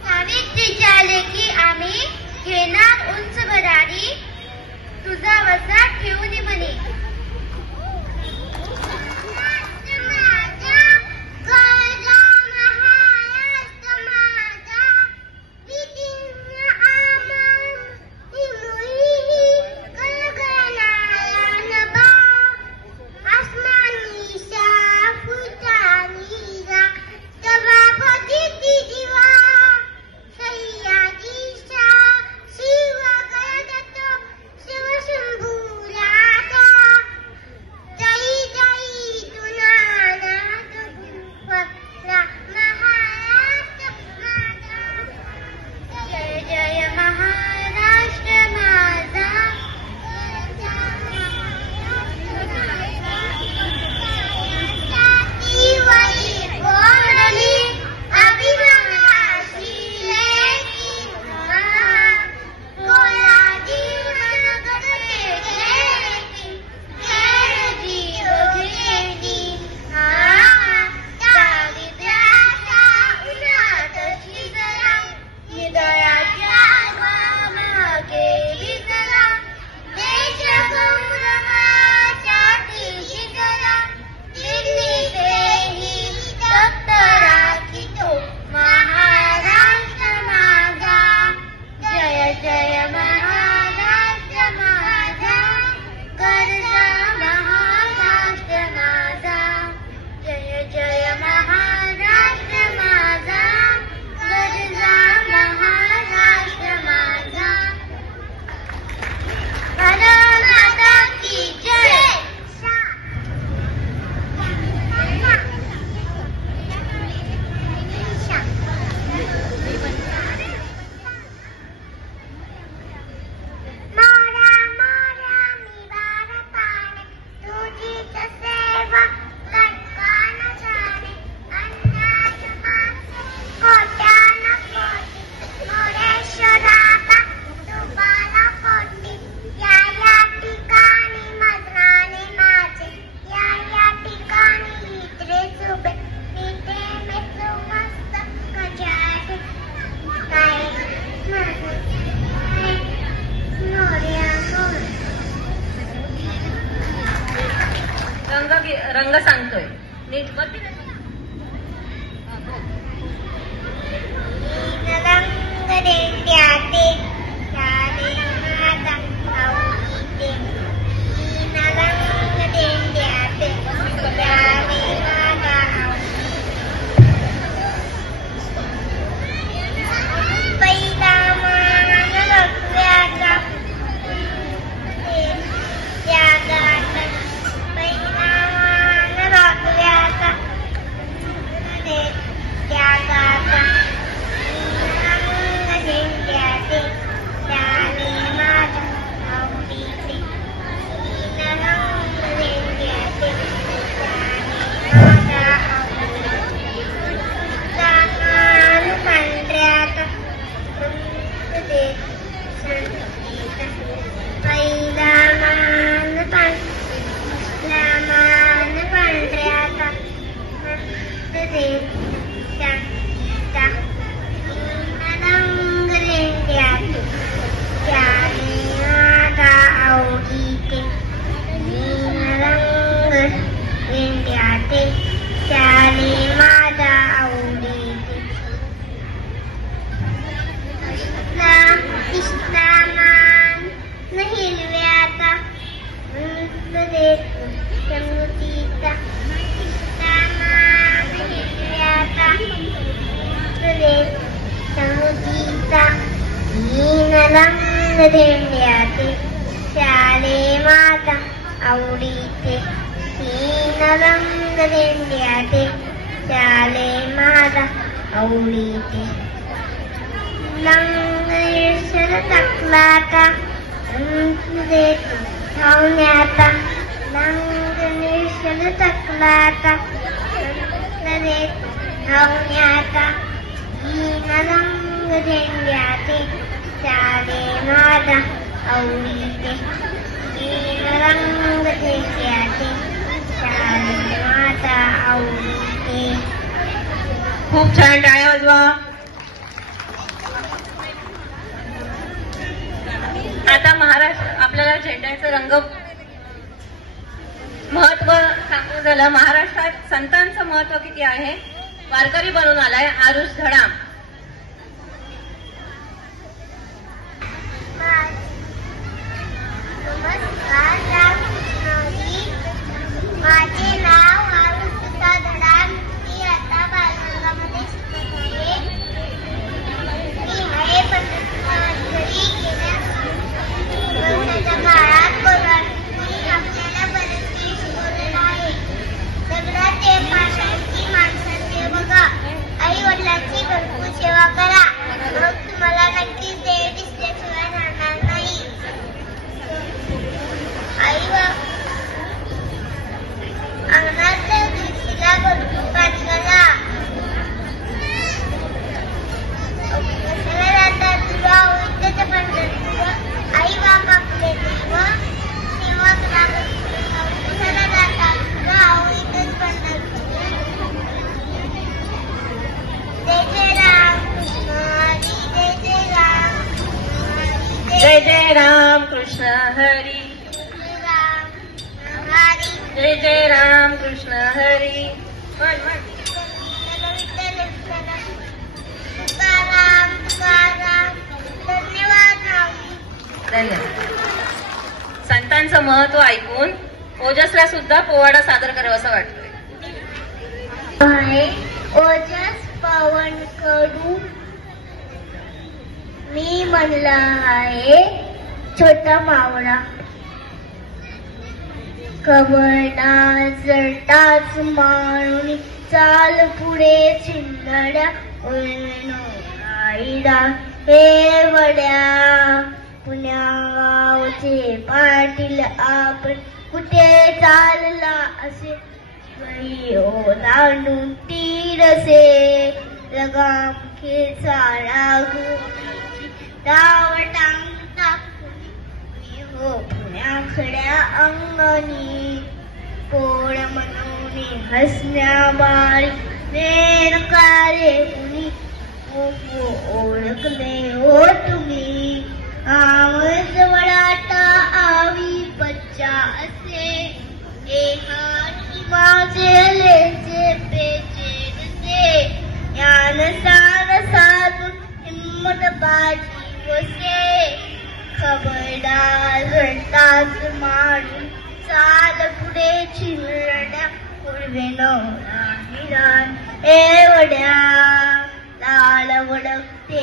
सावित्रीच्या लेकी आम्ही घेणार उंच भरारी, तुझा वसा ठेवून म्हणे. रंग सांगतोय नीट वरती शाले माता आवडीचे हीन रंग देंड्याचे शाले माता आवडीचे रंग निर्शल टाकलाता देतो धावण्याचा रंग निर्शल टाकलाता देतो धावण्याचा हीन रंग देंड्याचे शाले माता आवडीचे हीन रंग देंड्याचे आता आवडते. खूप छान, टाळ्या वाजवा. आता महाराष्ट्र आपल्याला झेंड्याचं रंग महत्व सांगू झालं. महाराष्ट्रात संतांचं महत्व किती आहे वारकरी बनून आलाय आरुष धडाम. नमस्कार. माझे नाव आरुषिता धडाम. मी आता बालगंगामध्ये शिकत आहे. मी आहे पंढरपुरात गेल्या वर्षाच्या काळात कोल्हापूरनी आपल्याला बरेच काही शिकवलेलं आहे. दगडाचे, पाषाणची, माणसाचे बघा. आई वडिलांची भरपूर सेवा करा, मग तुम्हाला नक्कीच देव दिसल्याशिवाय राहणार नाही. आई अंगणात तुळशीला भरपूर पाणी घाला. जातात तुला आवडते पंढरपूर. आई बाप आपले देव सेवक रामकृष्णाला जातात तुला आवडतेच पंढरपूर. जय जय राम कृष्ण हरी. जय जय राम जय जय राम कृष्ण हरी. जय जय राम कृष्ण हरी. तुकाराम तुकाराम. धन्यवाद. धन्यवाद. संतांचं महत्व ऐकून ओजसला सुद्धा पोवाडा सादर करावा असं वाटतंय. ओजस पवन कडू. मी म्हणला आहे छोटा मावळा. कवडा जटाच माळून चाल पुढे चिंधड्या आईडा हे वड्या. पुण्या गावचे पाटील आपण कुठे चालला असे ओलांडून तीरसे. लगाम खेचाळा गोची डाव टांग टाकून हो पुण्या खड्या अंगणी. पोळ म्हणून हसण्या बाळी नेणकारे कुणी ओळखले हो तुम्ही. आवाज वडाटा आवी पच्चा असे एहाची माझे लेचे पेचे नसे. यान सार साधून हिम्मत बाजी बसे. खबरदार रटाच मारून चाल पुढे चिरड्या पूर्वे नवरा ए वड्या. लाल वडकते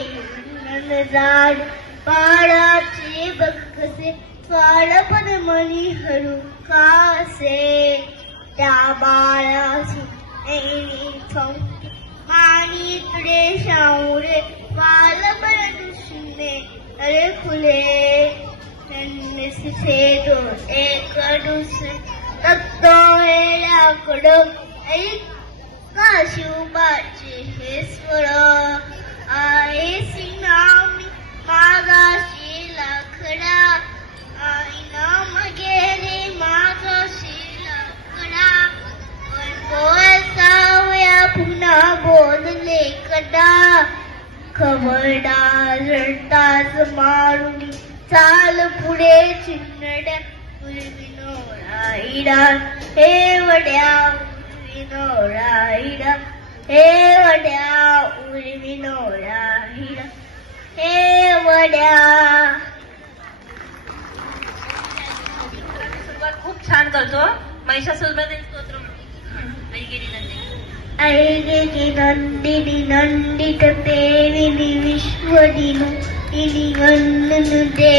जाड पाडाचे बघ कसे वाडपण मनी हरू कासे. त्या बाळाशी मानी तुडे शावरे वालपण दुष्णे अरे फुले. से दो एक दुसरे तत्तो हेड्याकड ऐका शिवबाचे हे स्वर. आहे सिंगामी मागाशी लाकडा. आईना मगेरे मागाशी लाकडा. बोलता पुन्हा बोलले कडा. खबरदार रडताच मारून चाल पुढे चिन्हड्या विनोळाईडा हे वड्या विनोळाईडा. हे वड्या विनोळाईडा हे वड्या. सुरुवात खूप छान करतो. महिषासुरमर्दिनी स्तोत्र ऐगिनी नंदिनी नंदित देविनी विश्वदिनु इनि वन्दनुते.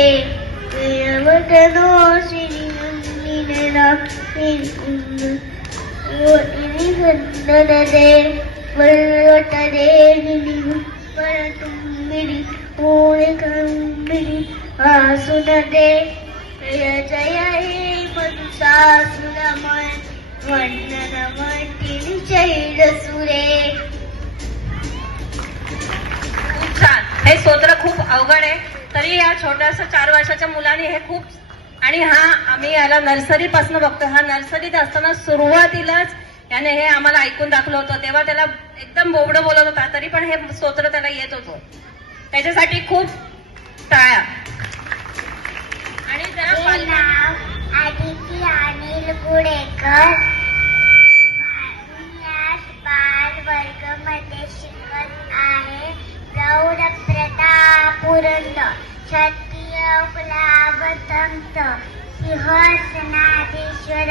वेरवतनोसिनि नन्दिनना इनि वन्दनदे. वरवटदेविनि वरतुम्बिनि पूर्णकम्बिनि आसुनदे. जय जय हे मधुसासुरमय वंदनमटिनि चैलसुरे. खूप छान. हे स्तोत्र खूप अवघड आहे तरी या छोट्याशा 4 वर्षाच्या मुलाने हे खूप. आणि हा आम्ही याला नर्सरी पासून बघतो. हा नर्सरीत असताना सुरुवातीलाच याने हे आम्हाला ऐकून दाखवलं होतं. तेव्हा त्याला एकदम बोबडं बोलत होता, तरी पण हे स्तोत्र त्याला येत होतं. त्याच्यासाठी खूप टाळ्या. आणि हे नाव आदिती अनिल गुडेकर. मी आज बाल वर्गामध्ये शिकत आहे. गौरप्रता पुरंद क्षत्रिय कुलावतंत सिंहासनाधीश्वर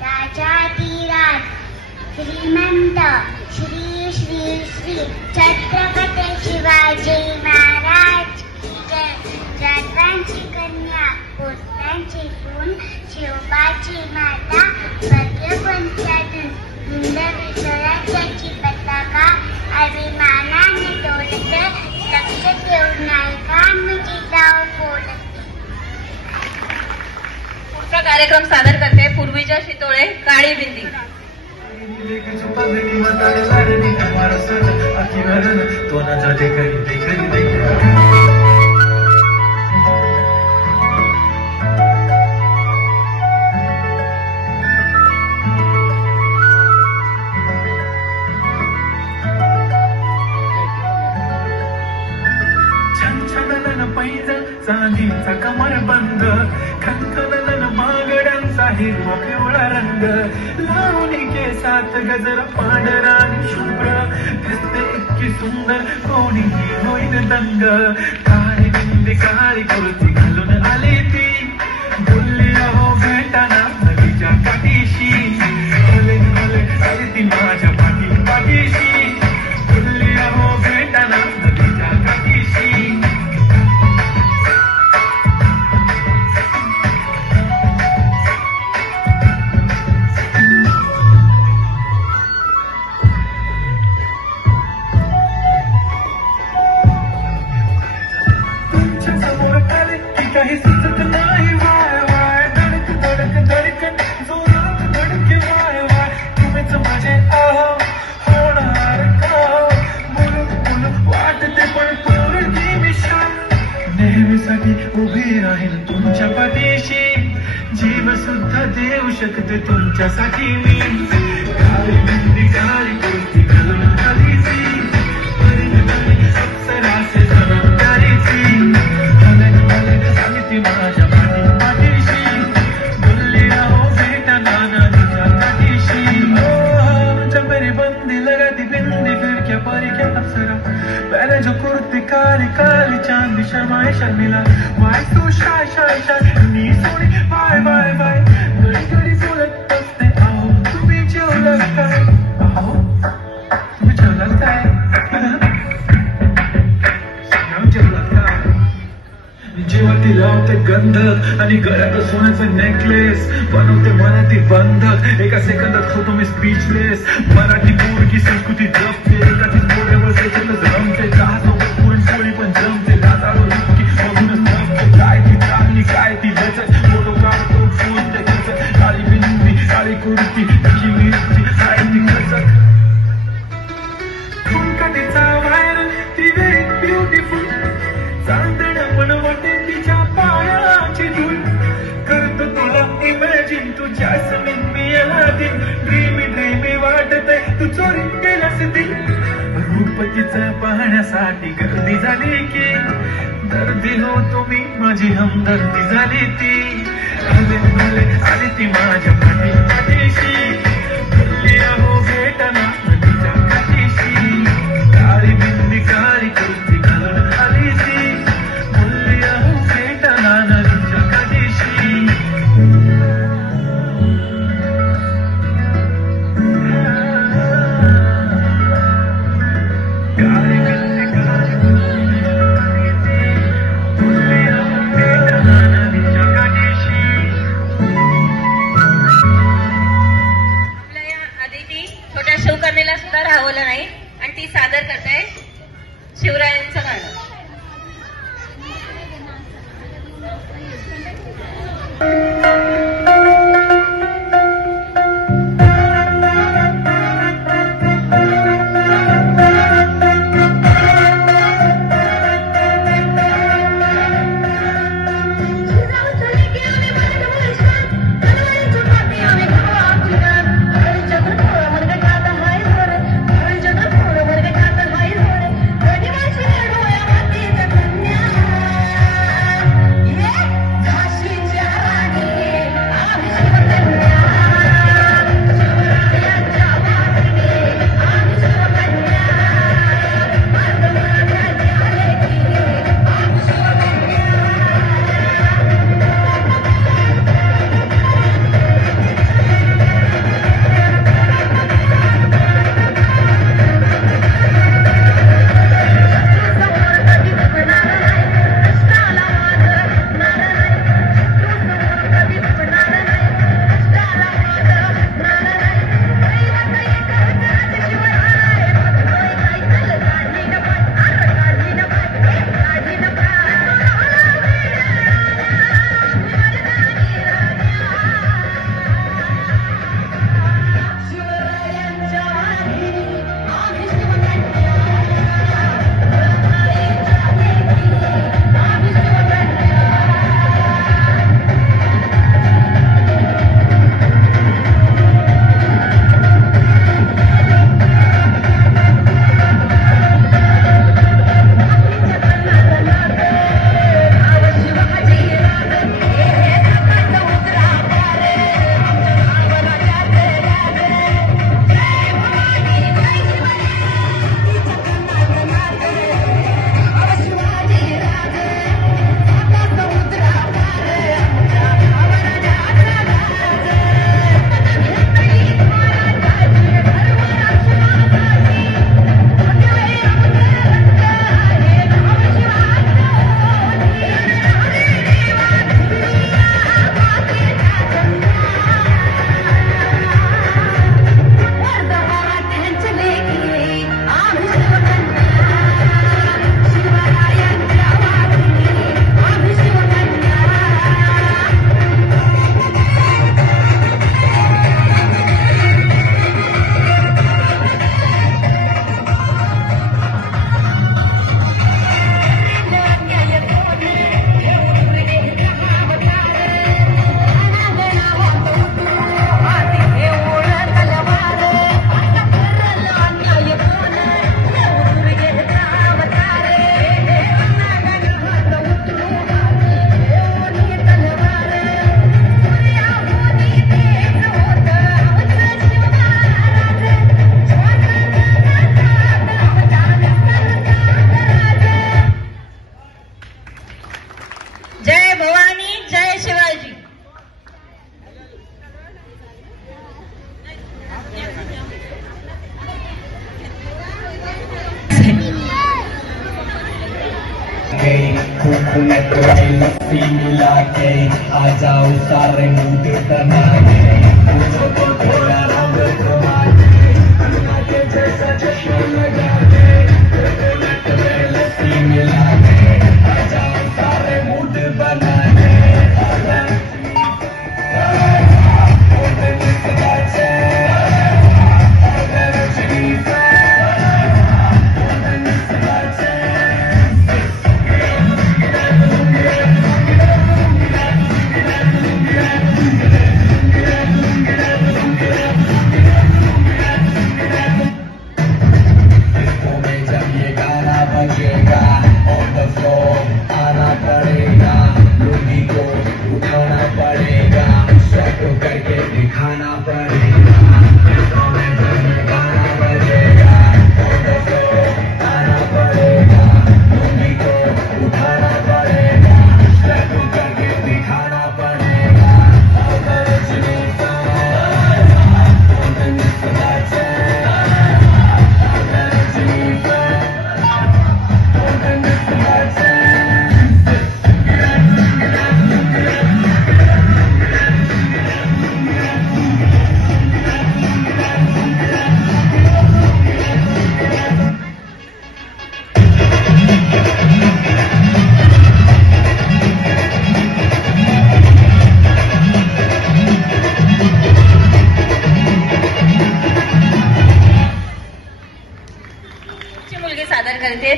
राजाधिराज श्रीमंत श्री श्री श्री छत्रपती शिवाजी महाराज की जय. राजांची कन्या पोस्टांची सून शिवबाची माता भद्रपंचातून हिंदवी स्वराज्याची पताका अभिमानाने डोलते. लक्ष देऊन नायकांची जाऊ बोलते. पुढचा कार्यक्रम सादर करते पूर्वीच्या शितोळे काळी बिंदी. चांदीचा कमरबंद खनखनन मागड्यांचा हिरवा पिवळा रंग लावून केसात गजर पांढरा आणि शुभ्र दिसते इतकी सुंदर कोणीही होईल दंग. काळी बिंदी काळी कुर्ती घालून आली ती बोलली अहो भेटाना नदीच्या काठीशी. हले हले आली ती माझ्या पाठीशी बोलली अहो भेटाना नदीच्या काठीशी. काही सुचत नाही वाय वाय धडक धडक धडकन जोरात धडके वाय वाय. तुम्हीच माझे आहो होणार का बोलून बोलून वाटते पण पोरगी मी शान. नेहमीसाठी उभी राहील तुमच्या पाठीशी जीव सुद्धा देऊ शकते तुमच्यासाठी मी. काळी बिंदी काळी कुर्ती घालून आली ती अप्सराचे जबाबदारीची. माझ्या पाठीशी बोलली अहो भेटा नदीच्या काठीशी. चंबरी बंदी लगाती बिंदी फिरक्या परिक्या अप्सरा पहले जो कुर्ती काली काली चांदी शर्माए शर्मिला. वाय तू शाय शाय शाय मी सोनी बाय बाय बाय घडी घडी बोलत असते अहो तुम्ही जेवलं काय. अहो तुम्ही जेवलात काय जेवलात काय. जेव्हा ती लावते गंधक आणि गळ्यात सोन्याचं नेकलेस बनवते मनाती बंधक एका सेकंदात होतो मी स्पीचलेस. मराठी पोरगी संस्कृती जपते एका पोऱ्यावर त्याच्यातच रमते. चहासोबत पुरणपोळी पण जमते दादावर इतकी बघूनच जमते. काय ती चांगली काय ती लचक फोटो काढतो फुलते कसं. काळी बिंदी काळी कुर्ती तिची मिरची काय ती कसक. ठुमका तिचा व्हायरल ती व्हेरी ब्युटिफुल. चांदण पण वाटे तिच्या पायाची धूल. करतो तुला इमॅजिन तू जॅस्मिन मी अलादीन. ड्रीमी ड्रीमी वाटतंय तू चोरी केलास दिल. रूप तिचं पाहण्यासाठी गर्दी झाली की दर्दी होतो मी माझी हमदर्दी झाली ती. हले हले आली ती माझ्या पाठीशी बोलली अहो भेटाना नदीच्या काठीशी. काळी बिंदी काळी कुर्ती घालून आली ती बोलली अहो भेटाना नदीच्या काठीशी. काळी बिंदी काळी बोलली अहो भेटाना नदीच्या काठीशी. आपल्या या आदिती छोट्या शिवकन्येला सुद्धा राहवलं नाही आणि ती सादर करते शिवरायांचं गाणं. Thank you. लस्सी मिला के आ जाओ सारे मूड बना के फूलों को थोड़ा रंग घुमा के जैसा चश्मा लगा के लस्सी मिला के आ जाओ सारे मूड बना के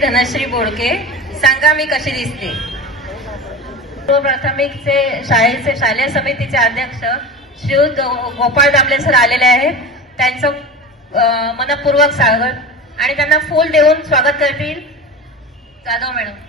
धनश्री बोडके सांगा मी कशी दिसते. प्राथमिकचे शालेय समितीचे अध्यक्ष श्री गोपाळ दामले सर आलेले आहेत. त्यांचं मनपूर्वक स्वागत आणि त्यांना फूल देऊन स्वागत करतील जाधव मॅडम.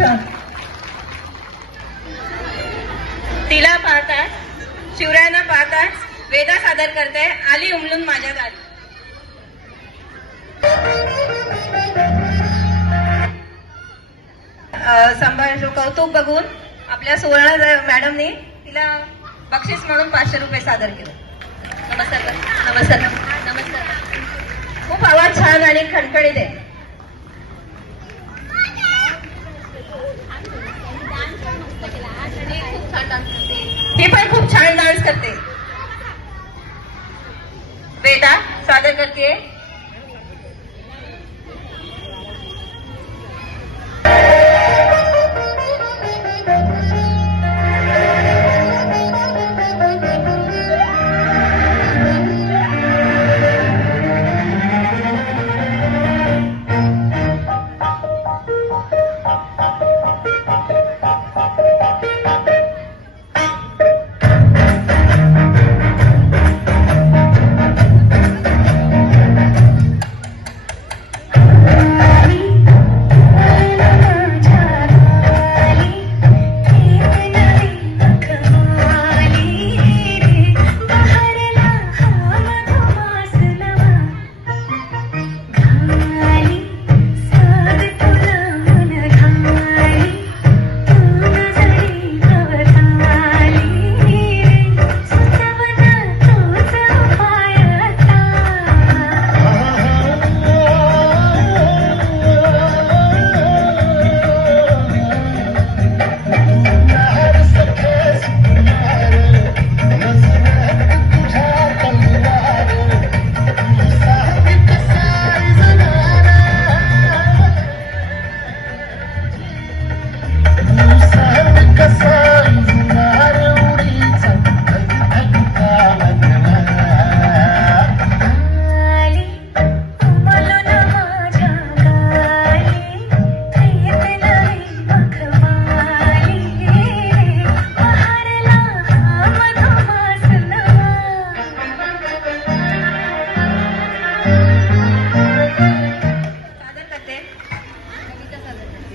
छम. तिला पाहताच, शिवरायांना पाहताच वेदा सादर करते आली उमलून माझ्या दारी. संभाषण कौतुक बघून आपल्या सुवर्ण मॅडमने तिला बक्षीस म्हणून 500 रुपये सादर केले. नमस्कार. नमस्कार. नमस्कार. खूप आवाज छान आणि खणखणीत आहे. ती पण खूप छान डान्स करते. वेदा सादर करते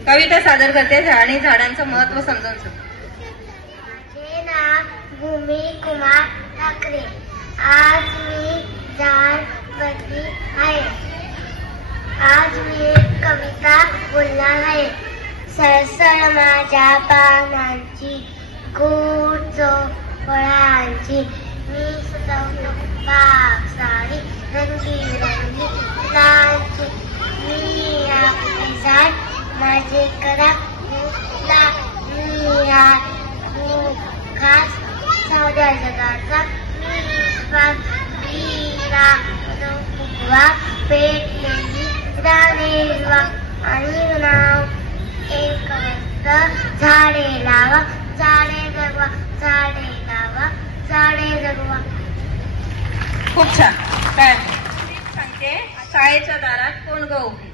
कविता सादर करते आणि झाडांचं महत्व समजावून सांगते. माझे नाव भूमी कुमार ठाकरे. आज मी झाड बदली आहे. आज मी एक कविता बोलणार आहे. सरसर माझ्या पानांची, गोड फळांची, मी सजवतो बाग सारी रंगीबेरंगी फुलांची. मी आपले झाड माझे करा मुला, मी खास साध्या जगाचा फुगवा पेटलेली दानेवा आणि नाव एक झाडे लावा, झाडे जगवा, झाडे लावा, झाडे जगवा. खूप छान. काय सांगते? शाळेच्या दारात कोण गो उभी?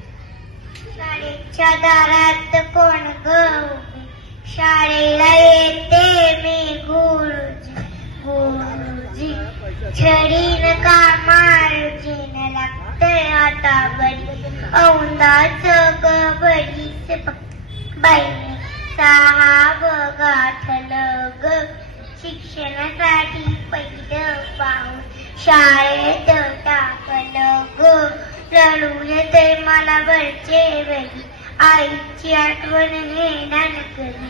शाळेच्या दारात कोण गं? शाळेला येते मी गुरुजी. गुरुजी छडीन का मारुजीन लागतंय आता बरी. औंदाच गबडीच बाईने 6 गाठलं ग. शिक्षणासाठी पहिलं पाऊल शाळेत टाकलं ग. रडू येते मला वरचे वेळी, आईची आठवण येणार कधी.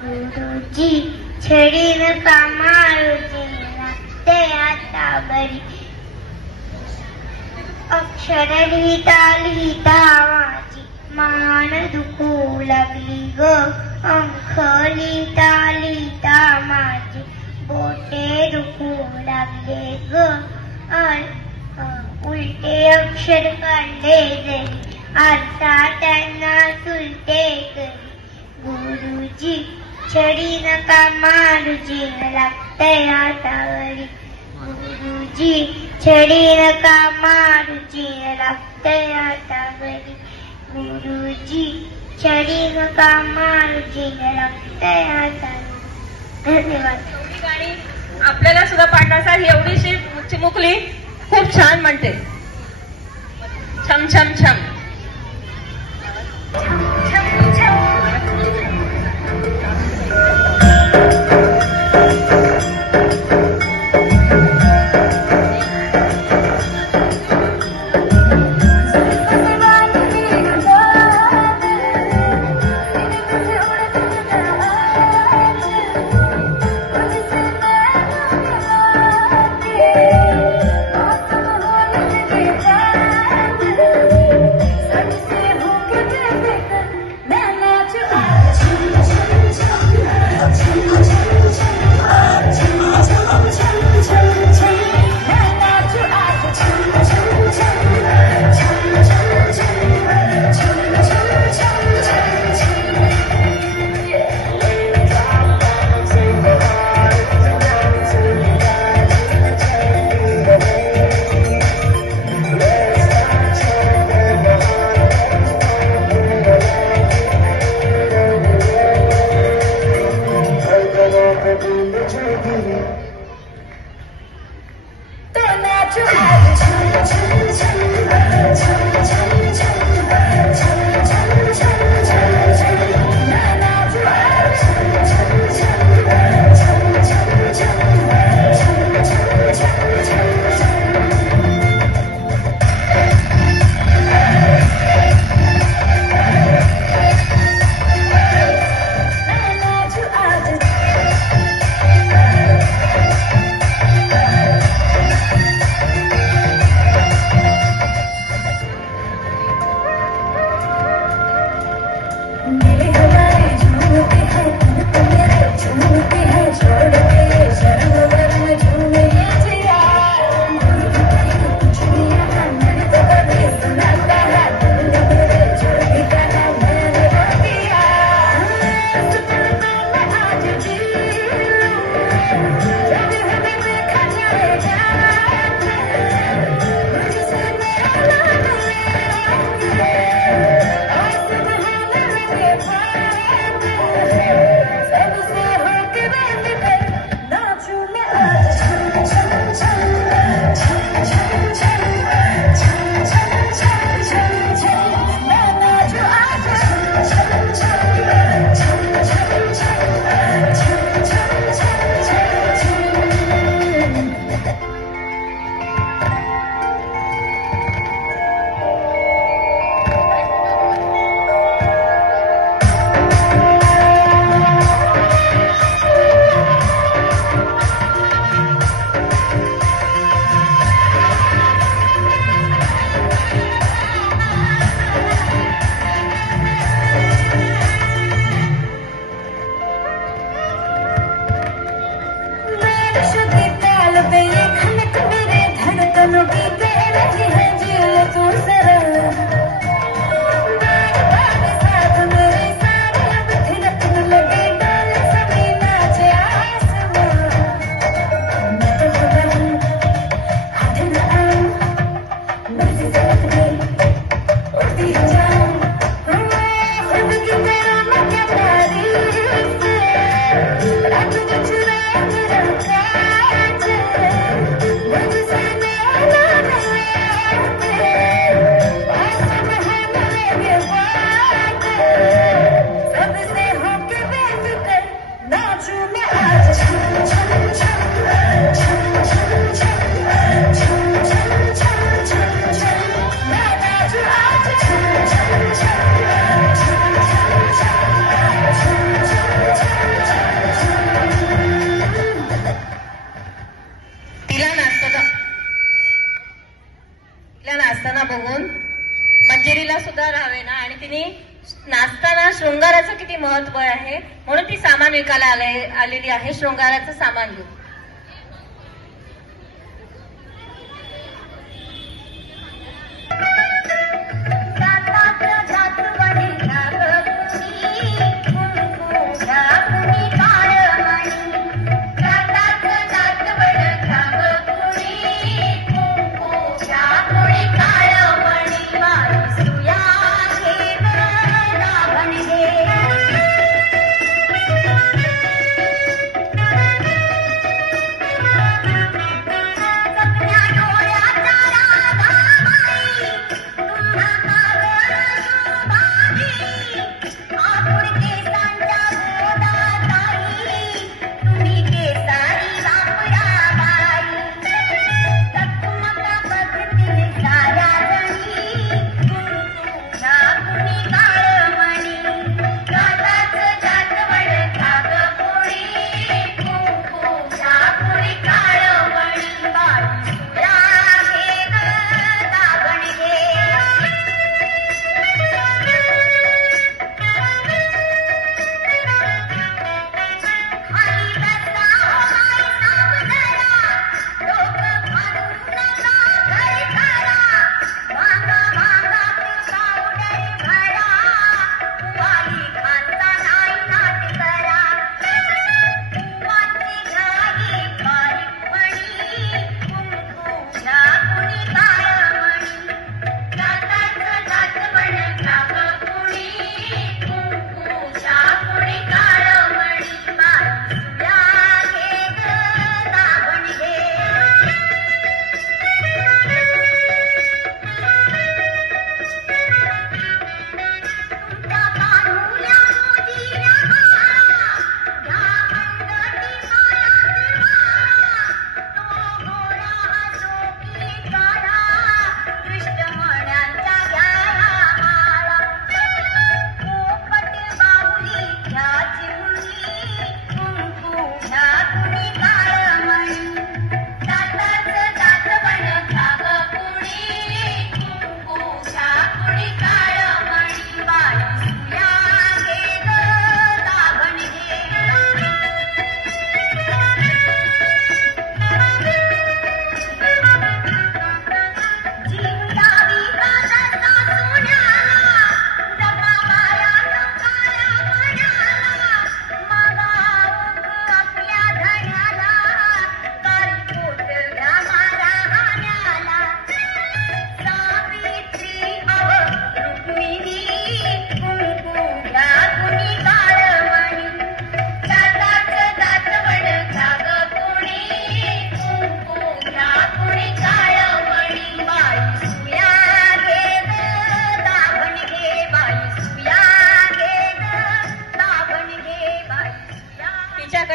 गुरुजी छडीन का मारुजी लागते आता बरी. अक्षर लिहिता लिहिता माझी मान दुखू लागली ग. अंक लिहिता लिहिता माझी बोटे दुखू लागले ग. उलटे अक्षर काढले जरी आता त्यांना सुलटे करी. गुरुजी छडी नका मारुजी लागतंय हातावरी. गुरुजी छडी नका मारुजी लागतंय हातावरी. गुरुजी छडी नका मारुजी लागतंय हातावरी. धन्यवाद. गाणी आपल्याला सुद्धा पाठण्यासाठी एवढीशी चिमुकली खूप छान म्हणते. छम छम छम. शृंगाराचं किती महत्व आहे म्हणून ती सामान विकायला आलेली आहे. शृंगाराचं सामान घेऊन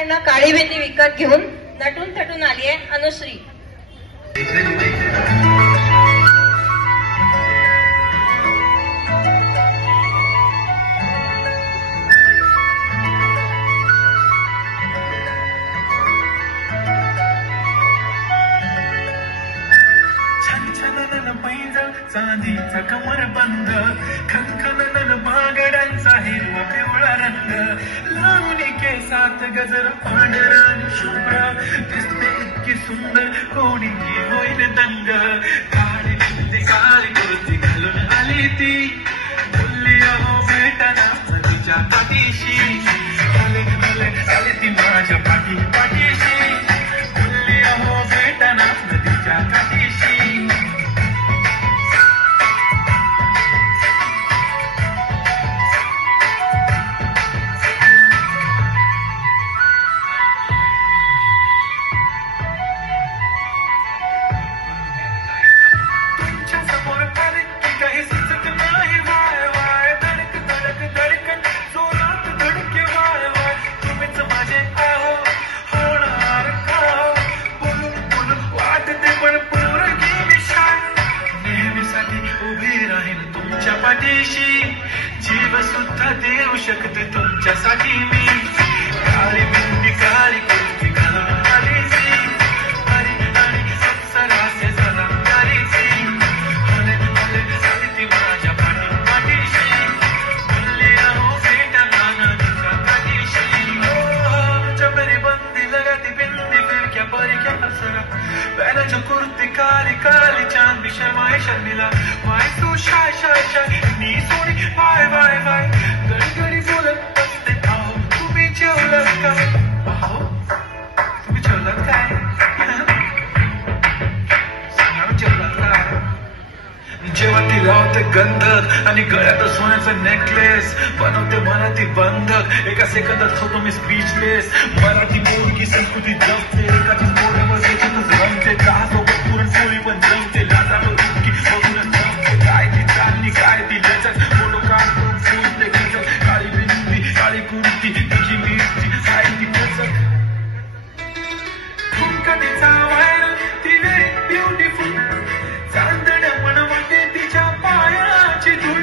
यांना काळी भेंडी विकत घेऊन नटून थटून आली आहे अनुश्री. चांदीचा कमर बंद खनखनन बागड्यांचा हिरवा पिवळा रंग लावून केसात गजर पांढरा आणि शुभ्र दिसते इतकी सुंदर कोणी होईल दंग. काळी काळी कुर्ती घालून आली ती बोलली अहो भेटना तिच्या पाठीशी आले ती माझ्या पाठीशी बोलली अहो भेटना तिच्या पाठीशी. जीव सुद्धा देऊ शकते तुमच्यासाठी मी. काळी बिंदी काळी कुर्ती घालून आली ती आणि अप्सराचे जबाबदारीची आली ती माझ्या पाठीशी बोलली अहो भेटना तिच्या पाठीशी. चमरी बंदी लगाती बिंदी फिरक्या परिक्या असरा पॅराच्या कुर्ती काली काली चांदी शर्माए शर्मिला माय तू शाय शाय शाय मी सोनी बाय बाय बाय गडी बोलत असते अहो तुम्ही जेवलं काय अहो तुम्ही जेवलं काय सांगा जेवलं काय. जेव्हा ती लावते गंधक आणि गळ्यात सोन्याचं नेकलेस बनवते मला ती बंधक एका सेकंदात होतो मी स्पीचलेस. मराठी बोलकी संस्कृती जपते एकाची पोऱ्यावर त्याच्यातच रमते चहासोबत पुरणपोळी पण जमते लाजावर की बघूनच जमते काय ती चालली काय ती लचक फोटो काढून फुलते खचक काळी बिंदी काळी कुर्ती तिची मिरची काय ती खचक ठुमका तिचा व्हायरल ती व्हेरी ब्युटिफुल चांदण्या पण वाटते तिच्या पायाची धूळ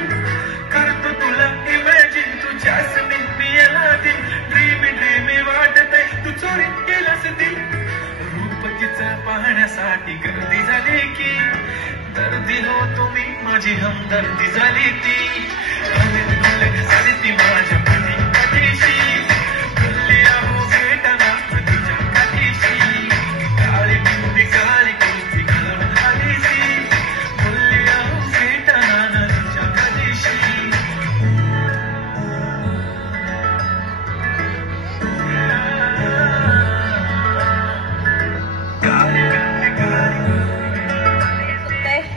करतो तुला इमॅजिन तू जॅस्मिन पियाला दिल ड्रीमी वाटत आहे तू चोरी केलंस दिल. रूप तिचं पाहण्यासाठी गर्दी झाली की दर्दी हो तुम्ही माझी हमदर्दी झाली ती आली ती माझ्या पाठीशी बोलली अहो भेटना तिच्या पाठीशी काळी बिंदी काळी कुर्ती घालून आली ती बोलली अहो भेटना तिच्या पाठीशी.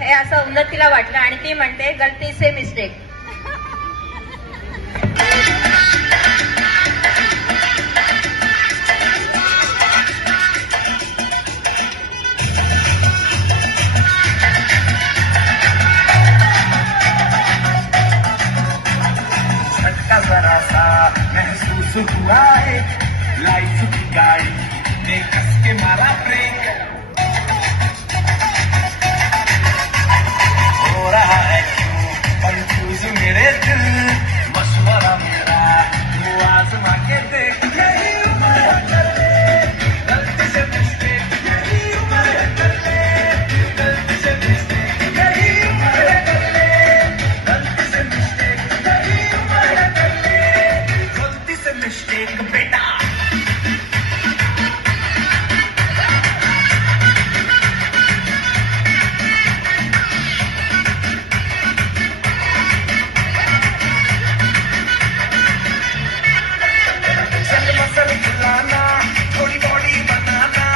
हे असं उन्नतीला वाटलं आणि ती म्हणते गलती से मिस्टेक. झटका जरा सा महसूस हुआ है लाइफ की गाड़ी ने कस के मारा ब्रेक हो रहा है क्यों कंफ्यूज मेरे दिल मशवरा मेरा वो आजमा के देख यही उम्र कर ले गलती से मिस्टेक यही उम्र कर ले गलती से मिस्टेक यही उम्र कर ले गलती से मिस्टेक यही उम्र कर ले गलती से मिस्टेक बेटा. थोड़ी बॉडी बनाना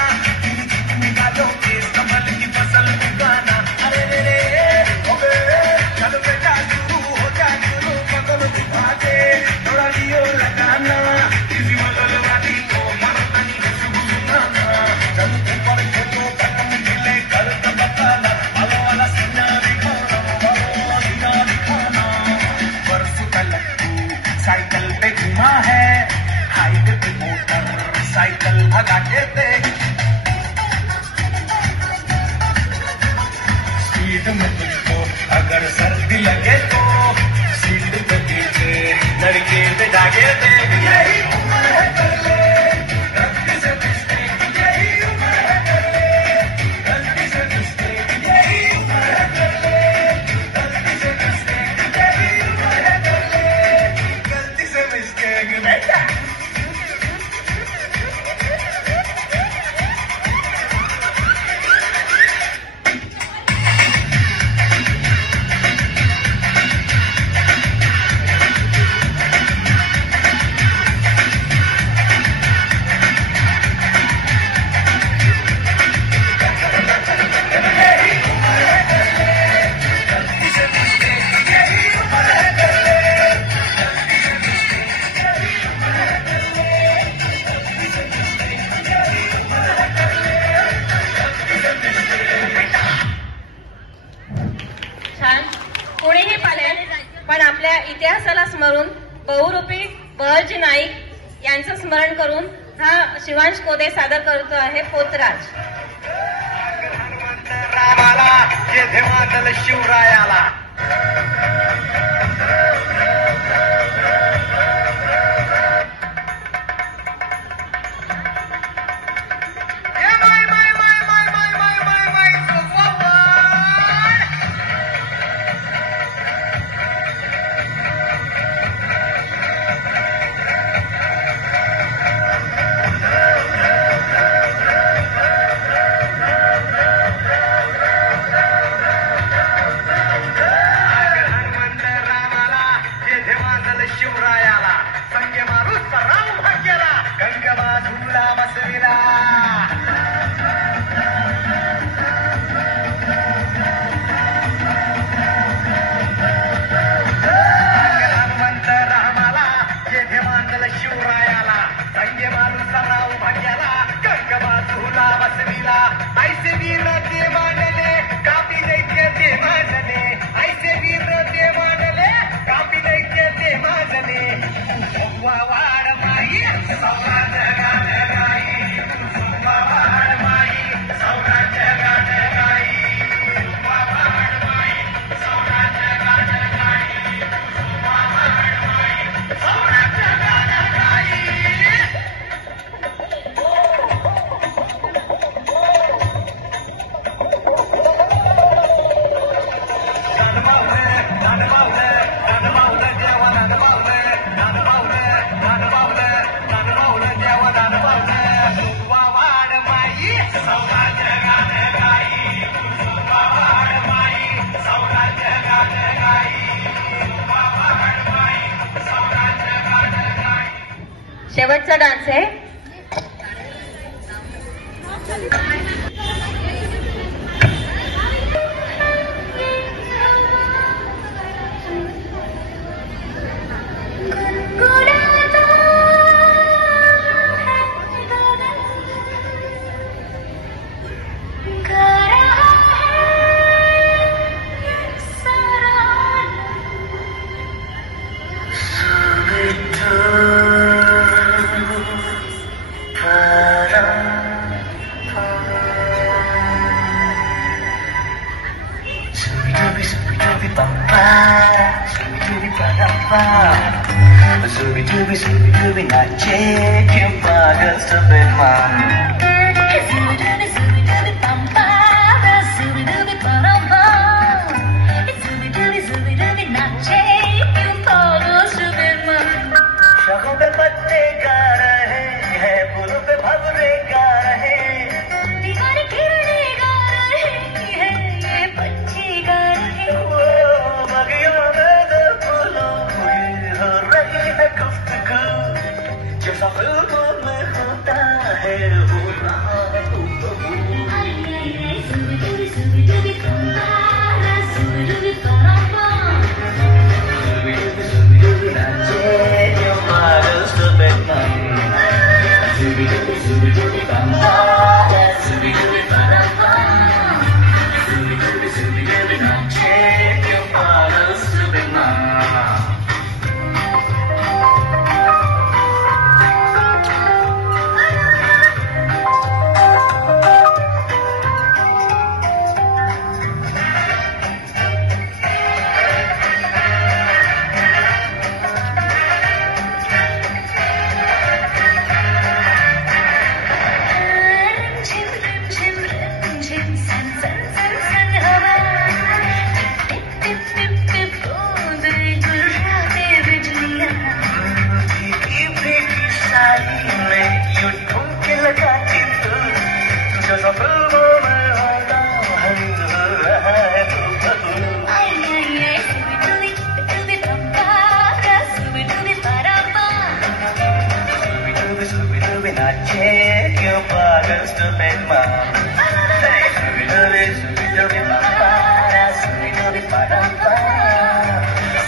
निकालो केस कमल की फसल उगाना. अरे रे चलो बेटा शुरू हो जा शुरू बदल दिखा दे थोड़ा लियो लगाना किसी बदल वाली को मरतानी खुशबू सुनाना. चल ऊपर फोटो कदम मिले कर बताना वाला वाला सीना दिखाना बर्फ का लट्टू साइकिल पे घुमा है हाइट पे मोटर साइकिल भगा के देख, सीट में तुझको अगर सर्दी लगे तो सीट पे पीछे लड़के बिठा के देख। यही उम्र है गले गलती से मिस्टेक, यही उम्र है गले गलती से मिस्टेक, यही उम्र है गले गलती से मिस्टेक, यही उम्र है गले गलती से मिस्टेक। बेटा कोणीही पालेल पण आपल्या इतिहासाला स्मरून बहुरूपी बहरजी नाईक यांचं स्मरण करून हा शिवांश कोदे सादर करतो आहे पोतराज। रामाला जेथे मातल शिवरायाला, शिवरायाला संगे मारूचा राम भाग्याला गंगमा झुला बसविला। हनुमंत रामाला जेथे मानल शिवरायाला संगे मारूचा राम भाग्याला गंगमा झुला बसविला। ऐसे वीर ते मानले कापी दैत्य ते मानले, ऐसे वीर ते मानले कापी दैत्य ते मानले। वाड माई सौराज गान गाई, वाड माई सौराज गान गाई, वाड माई सौराज गान गाई, वाड माई सौराज गान गाई। शेवटचा डान्स आहे Zooby-dooby, not chicken buggers to be mine. शखों पे पत्ते गा रहे हैं, फूलों पे भंवरे गा रहे, दीवारें खिलने गा रहे हैं, ये पंछी गा रहे। वो बगियों में दो फूलों में हो रही है गुफ्तगू, जैसा फिल्मों में होता है हो रहा है pegma. Say, subi-dubi, subi-dubi, pa-pa-da, subi-dubi, pa-da-pa.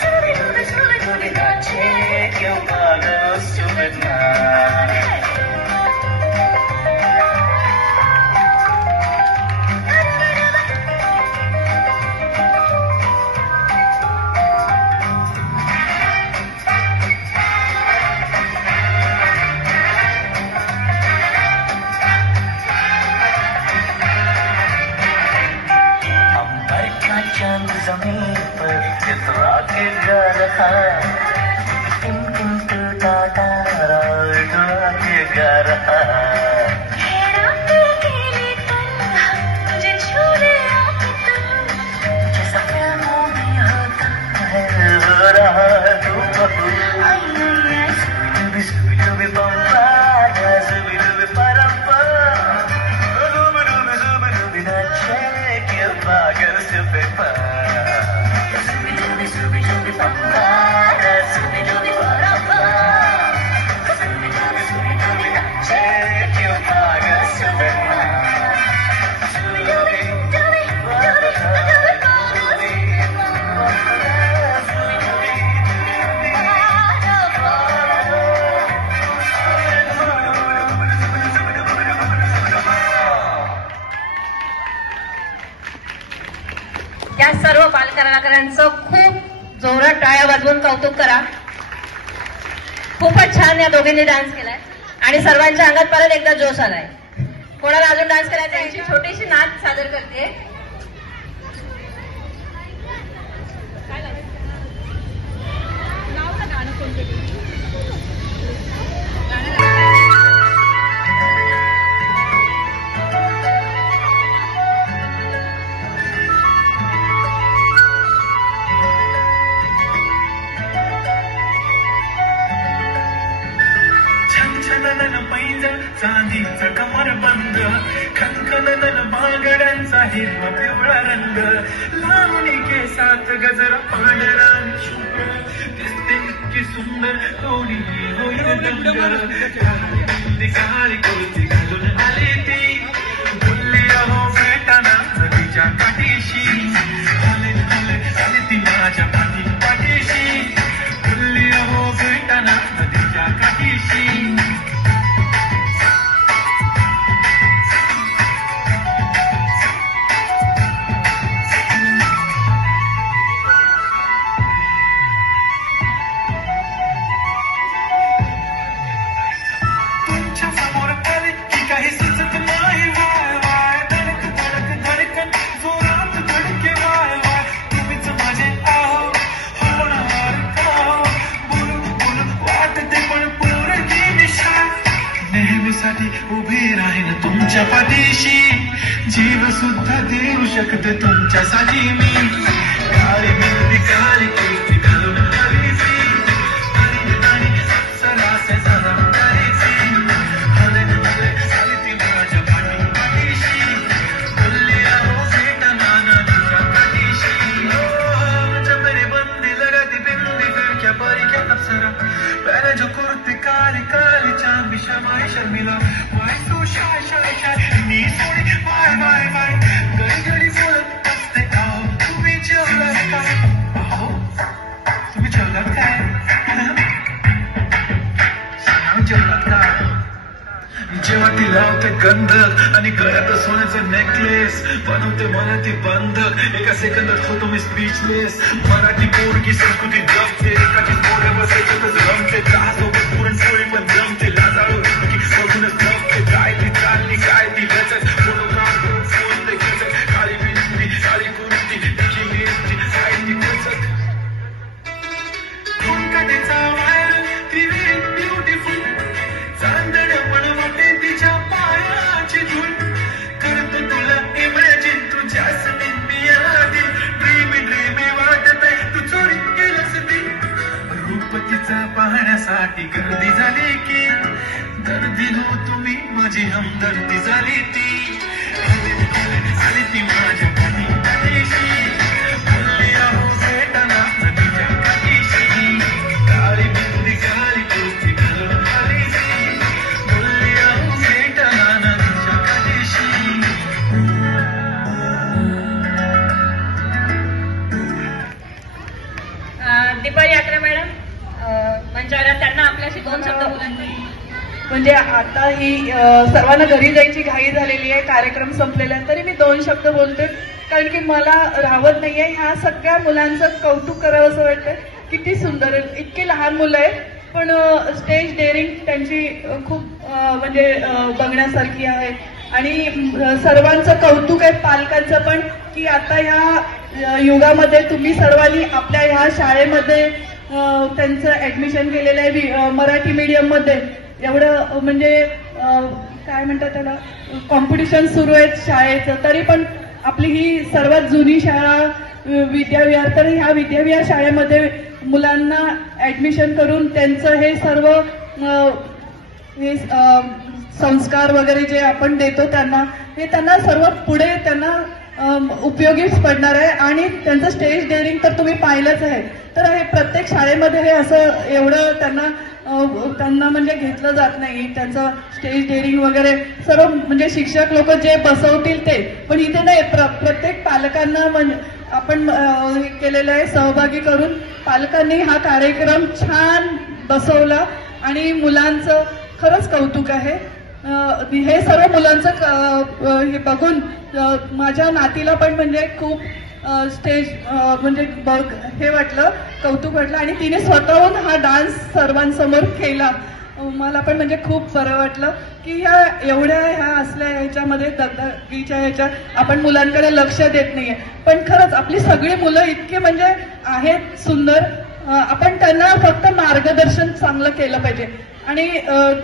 Subi-dubi, subi-dubi, nache, que eu pago subidma. चांद जमीन पर किस रॉकेट जा रहा टिम टिम टूटा तारा उड़ा के गा रहा मुझे छू ले जैसा प्यार में होता है हो रहा है तू सुबी सुबी सुबी पंपा सुबी सुबी परम्पा सुबी सुबी सुबी सुबी नाचे के पागल से पेपा या सर्व बालकलाकारांचं खूप जोरात टाळ्या वाजवून कौतुक करा. खूपच छान या दोघींनी डान्स केलाय आणि सर्वांच्या अंगात परत एकदा जोश आलाय. कोणाला अजून डान्स करायचा? त्यांची छोटीशी नाच सादर करते. चांदीचा कमर बंद खनखनन बांगड्यांचा हिरवा पिवळा रंग लावणी केसात गजरा पांढरा शुभ्र दिसते इतकी सुंदर कोणी होईल दंग काळी कुर्ती घालून आली ती बोलली अहो भेटाना नदीच्या काठीशी आले ती माझ्या पाठीशी बोलली अहो भेटाना नदीच्या काठीशी उभी राहीन तुमच्या पाठीशी जीव सुद्धा देऊ शकते तुमच्यासाठी मी काळी मेहंदी काळी कीर्ती घालून आली आणि अप्सराचे जबाबदारीची आली ती माझ्या पाठीशी बोलली अहो भेटा नाना तुझ्या पाठीशी मेरी बंदी लगाती बिंदी फिर क्या परी क्या अप्सरा पहले जो कुर्ती काली काली चांदी शमाई शर्मिला वाय तू शाय शाय शाय मी सोडी वाय वाय वाय घडी घडी बोलत असते अहो तुम्ही जेवलात काय अहो तुम्ही जेवलात काय सांगा जेवलात काय जेव्हा ती लावते गंधक आणि गळ्यात सोन्याचे नेकलेस बनवते मला ती बंधक एका सेकंदात होतो मी स्पीचलेस मराठी पोरगी संस्कृती जपते एकाची पोरं बसायचं तर रमते चहासोबत पुरणपोळी पण जमते लाजाळू बघूनच जमते काय ती चालली काय ती लचक फोटो काढून फोन ते खचक काळी बिंदी काळी कुर्ती तिची मिरची काय ती खचक कधीचा वायर ती ब्युटिफुल चांदण पण वाटे तिच्या पायाची धूल करतो तुला इमॅजिन तू जॅस्मिन मियादी ड्रीमी वाटत आहे तू चोरी केलंस ती रूप तिचा पाहण्यासाठी गर्दी झाली की दर्दी हो तुम्ही माझी हमदर्दी झाली ती आली ती माझ्या पाठीशी बोलली अहो भेटाना नदीच्या काठीशी काळी बिंदी काळी कुर्ती घालून आली बोलली अहो भेटाना नदीच्या काठीशी मुलांनी. म्हणजे आता ही सर्वांना घरी जायची घाई झालेली आहे, कार्यक्रम संपलेला आहे, तरी मी 2 शब्द बोलते कारण की मला राहत नाहीये. ह्या सगळ्या मुलांचं कौतुक करावं असं वाटतं. किती सुंदर, इतकी लहान मुलं आहेत पण स्टेज डेअरिंग त्यांची खूप म्हणजे बघण्यासारखी आहे. आणि सर्वांचं कौतुक आहे पालकांचं पण की आता ह्या युगामध्ये तुम्ही सर्वांनी आपल्या ह्या शाळेमध्ये त्यांचं ऍडमिशन केलेलं आहे मराठी मीडियममध्ये. एवढं म्हणजे काय म्हणतात त्याला कॉम्पिटिशन सुरू आहेत शाळेचं, तरी पण आपली ही सर्वात जुनी शाळा विद्याविहार, तर ह्या विद्याविहार शाळेमध्ये मुलांना ऍडमिशन करून त्यांचं हे सर्व हे संस्कार वगैरे जे आपण देतो त्यांना, हे त्यांना सर्व पुढे त्यांना उपयोगीच पडणार आहे. आणि त्यांचं स्टेज डेअरिंग तर तुम्ही पाहिलंच आहे. तर हे प्रत्येक शाळेमध्ये हे असं एवढं त्यांना म्हणजे घेतलं जात नाही. त्यांचं स्टेज डेअरिंग वगैरे सर्व म्हणजे शिक्षक लोक जे बसवतील ते, पण इथे नाही, प्रत्येक पालकांना म्हणजे आपण हे केलेलं आहे, सहभागी करून पालकांनी हा कार्यक्रम छान बसवला आणि मुलांचं खरंच कौतुक आहे. हे सर्व मुलांचं हे बघून माझ्या नातीला पण म्हणजे खूप स्टेज म्हणजे हे वाटलं, कौतुक वाटलं आणि तिने स्वतःहून हा डान्स सर्वांसमोर केला. मला पण म्हणजे खूप बरं वाटलं की ह्या एवढ्या ह्या असल्या ह्याच्यामध्ये दगदगीच्या ह्याच्यात आपण मुलांकडे लक्ष देत नाहीये. पण खरंच आपली सगळी मुलं इतके म्हणजे आहेत सुंदर. आपण त्यांना फक्त मार्गदर्शन चांगलं केलं पाहिजे आणि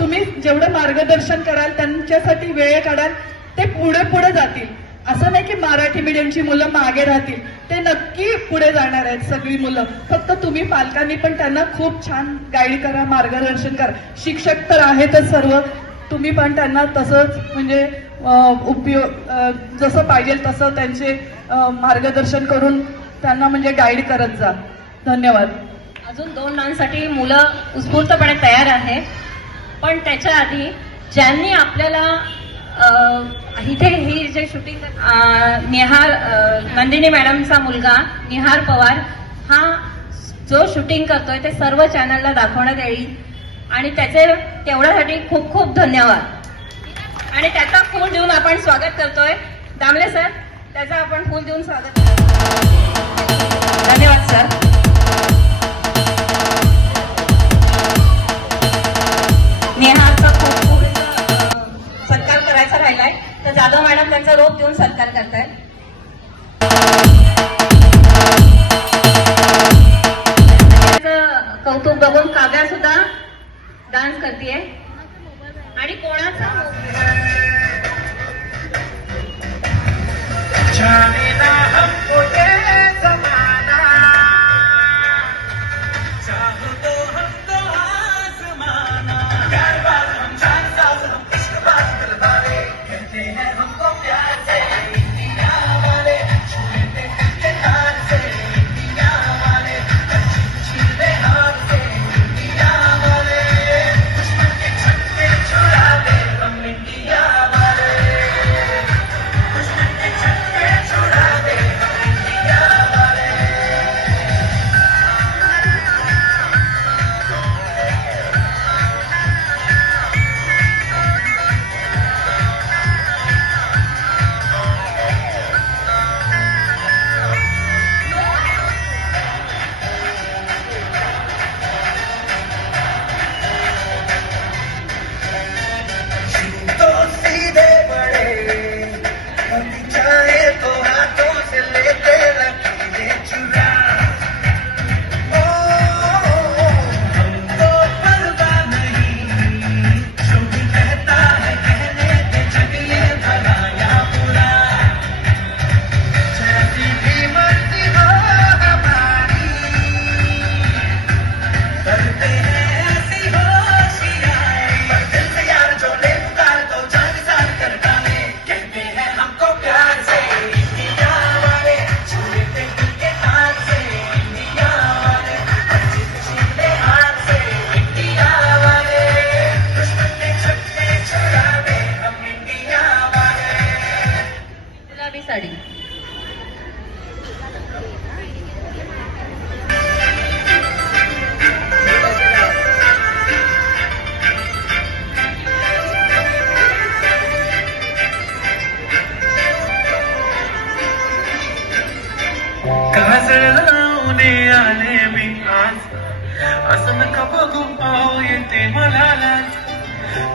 तुम्ही जेवढं मार्गदर्शन कराल, त्यांच्यासाठी वेळ काढाल, ते पुढे पुढे जातील. असं नाही की मराठी मीडियमची मुलं मागे राहतील, ते नक्की पुढे जाणार आहेत सगळी मुलं. फक्त तुम्ही पालकांनी पण त्यांना खूप छान गाईड करा, मार्गदर्शन करा. शिक्षक तर आहेतच सर्व, तुम्ही पण त्यांना तसंच म्हणजे उपयोग जसं पाहिजे तसं त्यांचे मार्गदर्शन करून त्यांना म्हणजे गाईड करत जा. धन्यवाद. अजून 2 डान्ससाठी मुलं उत्स्फूर्तपणे तयार आहे. पण त्याच्या आधी ज्यांनी आपल्याला इथे ही जे शूटिंग निहार नंदिनी मॅडमचा मुलगा निहार पवार हा जो शूटिंग करतोय ते सर्व चॅनलला दाखवण्यात येईल आणि त्याचे तेवढ्यासाठी खूप खूप धन्यवाद. आणि त्याचा फूल देऊन आपण स्वागत करतोय. दामले सर, त्याचा आपण फूल देऊन स्वागत करतो. धन्यवाद सर. निहारचा खूप सत्कार करायचा राहिलाय, तर जाधव मॅडम त्यांचा रोप देऊन सत्कार करतायत. कौतुक बघून काव्या सुद्धा डान्स करतेय. आणि कोणाचा असं नका बघू अहो येते मला लाज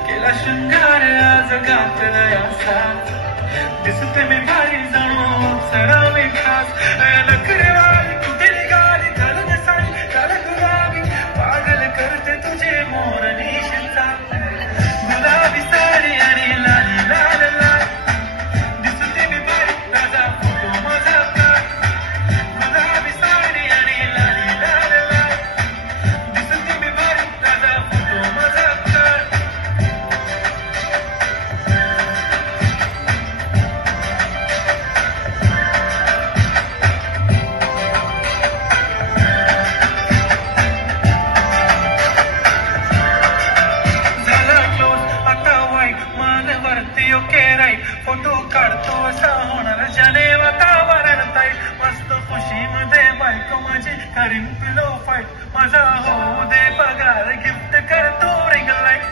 केला शृंगार आज घातला असा दिसते मी भारी जाणू सरावे खास नखरेवाली कुठे निघाली घालून साडी घाल गुलाबी पागल करते तुझे मोर निशीचा गुलाबी साडी आणि लाली लाल लाल दिसते मी भारी ताजा फोटो माझा गुलाबी साडी आणि लाली लाल लाल दिसते मी भारी ताजा फोटो माझा फोटो काढतो असा होणार ज्याने वातावरण ताईट मस्त खुशी मध्ये बायको माझी करीन पिलो फाईट माझा होऊ दे पगार गिफ्ट करतो रिंग लाईट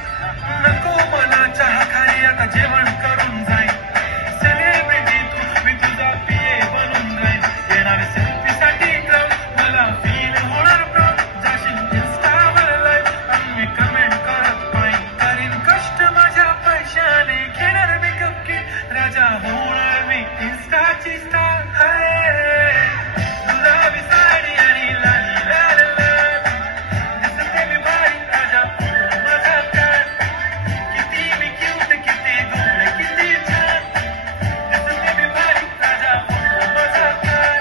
नको मला चहा खाई आता जेवण करून जाईल सेलिब्रिटी तू मी तुझा पिये बनून राहील येणार सेल्फी साठी क्रम मला फील होणार प्रॉम जाशील इंस्टावर लाईव्ह आणि मी कमेंट करत पाहिजे करीन कष्ट माझ्या पैशाने घेणार मेकअप किट राजा होणार मी इंस्टाची स्टार गुलाबी साडी आणि लाली लाल लाल दिसते मी भारी राजा फोटो माझा प्यार किती मी क्यूट किती गोड किती छान दिसते मी भारी राजा फोटो माझा प्यार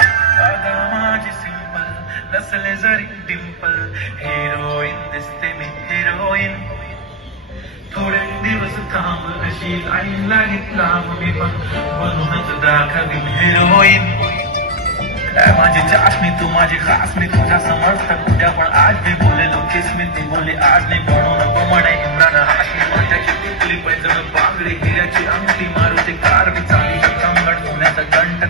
माझी सिंपल नसले जरी डिंपल हिरोईन दिसते मी हिरोईन थोडे दिवस थांब अशी लाईन लागेल लांब मी पण बनूनच दाखवीन हिरोईन माझी चाशनी तू माझी खास मी तुझ्या समर्थक उद्या पण आज मी बोलेलो किस मी ती बोलली आज नाही बनू नको म्हणे इम्रान हाशमी माझ्याची टिकली पैजण बांगडी हिऱ्याची अंगठी मारुती कार बी चाली कंगण सोन्याचा गंट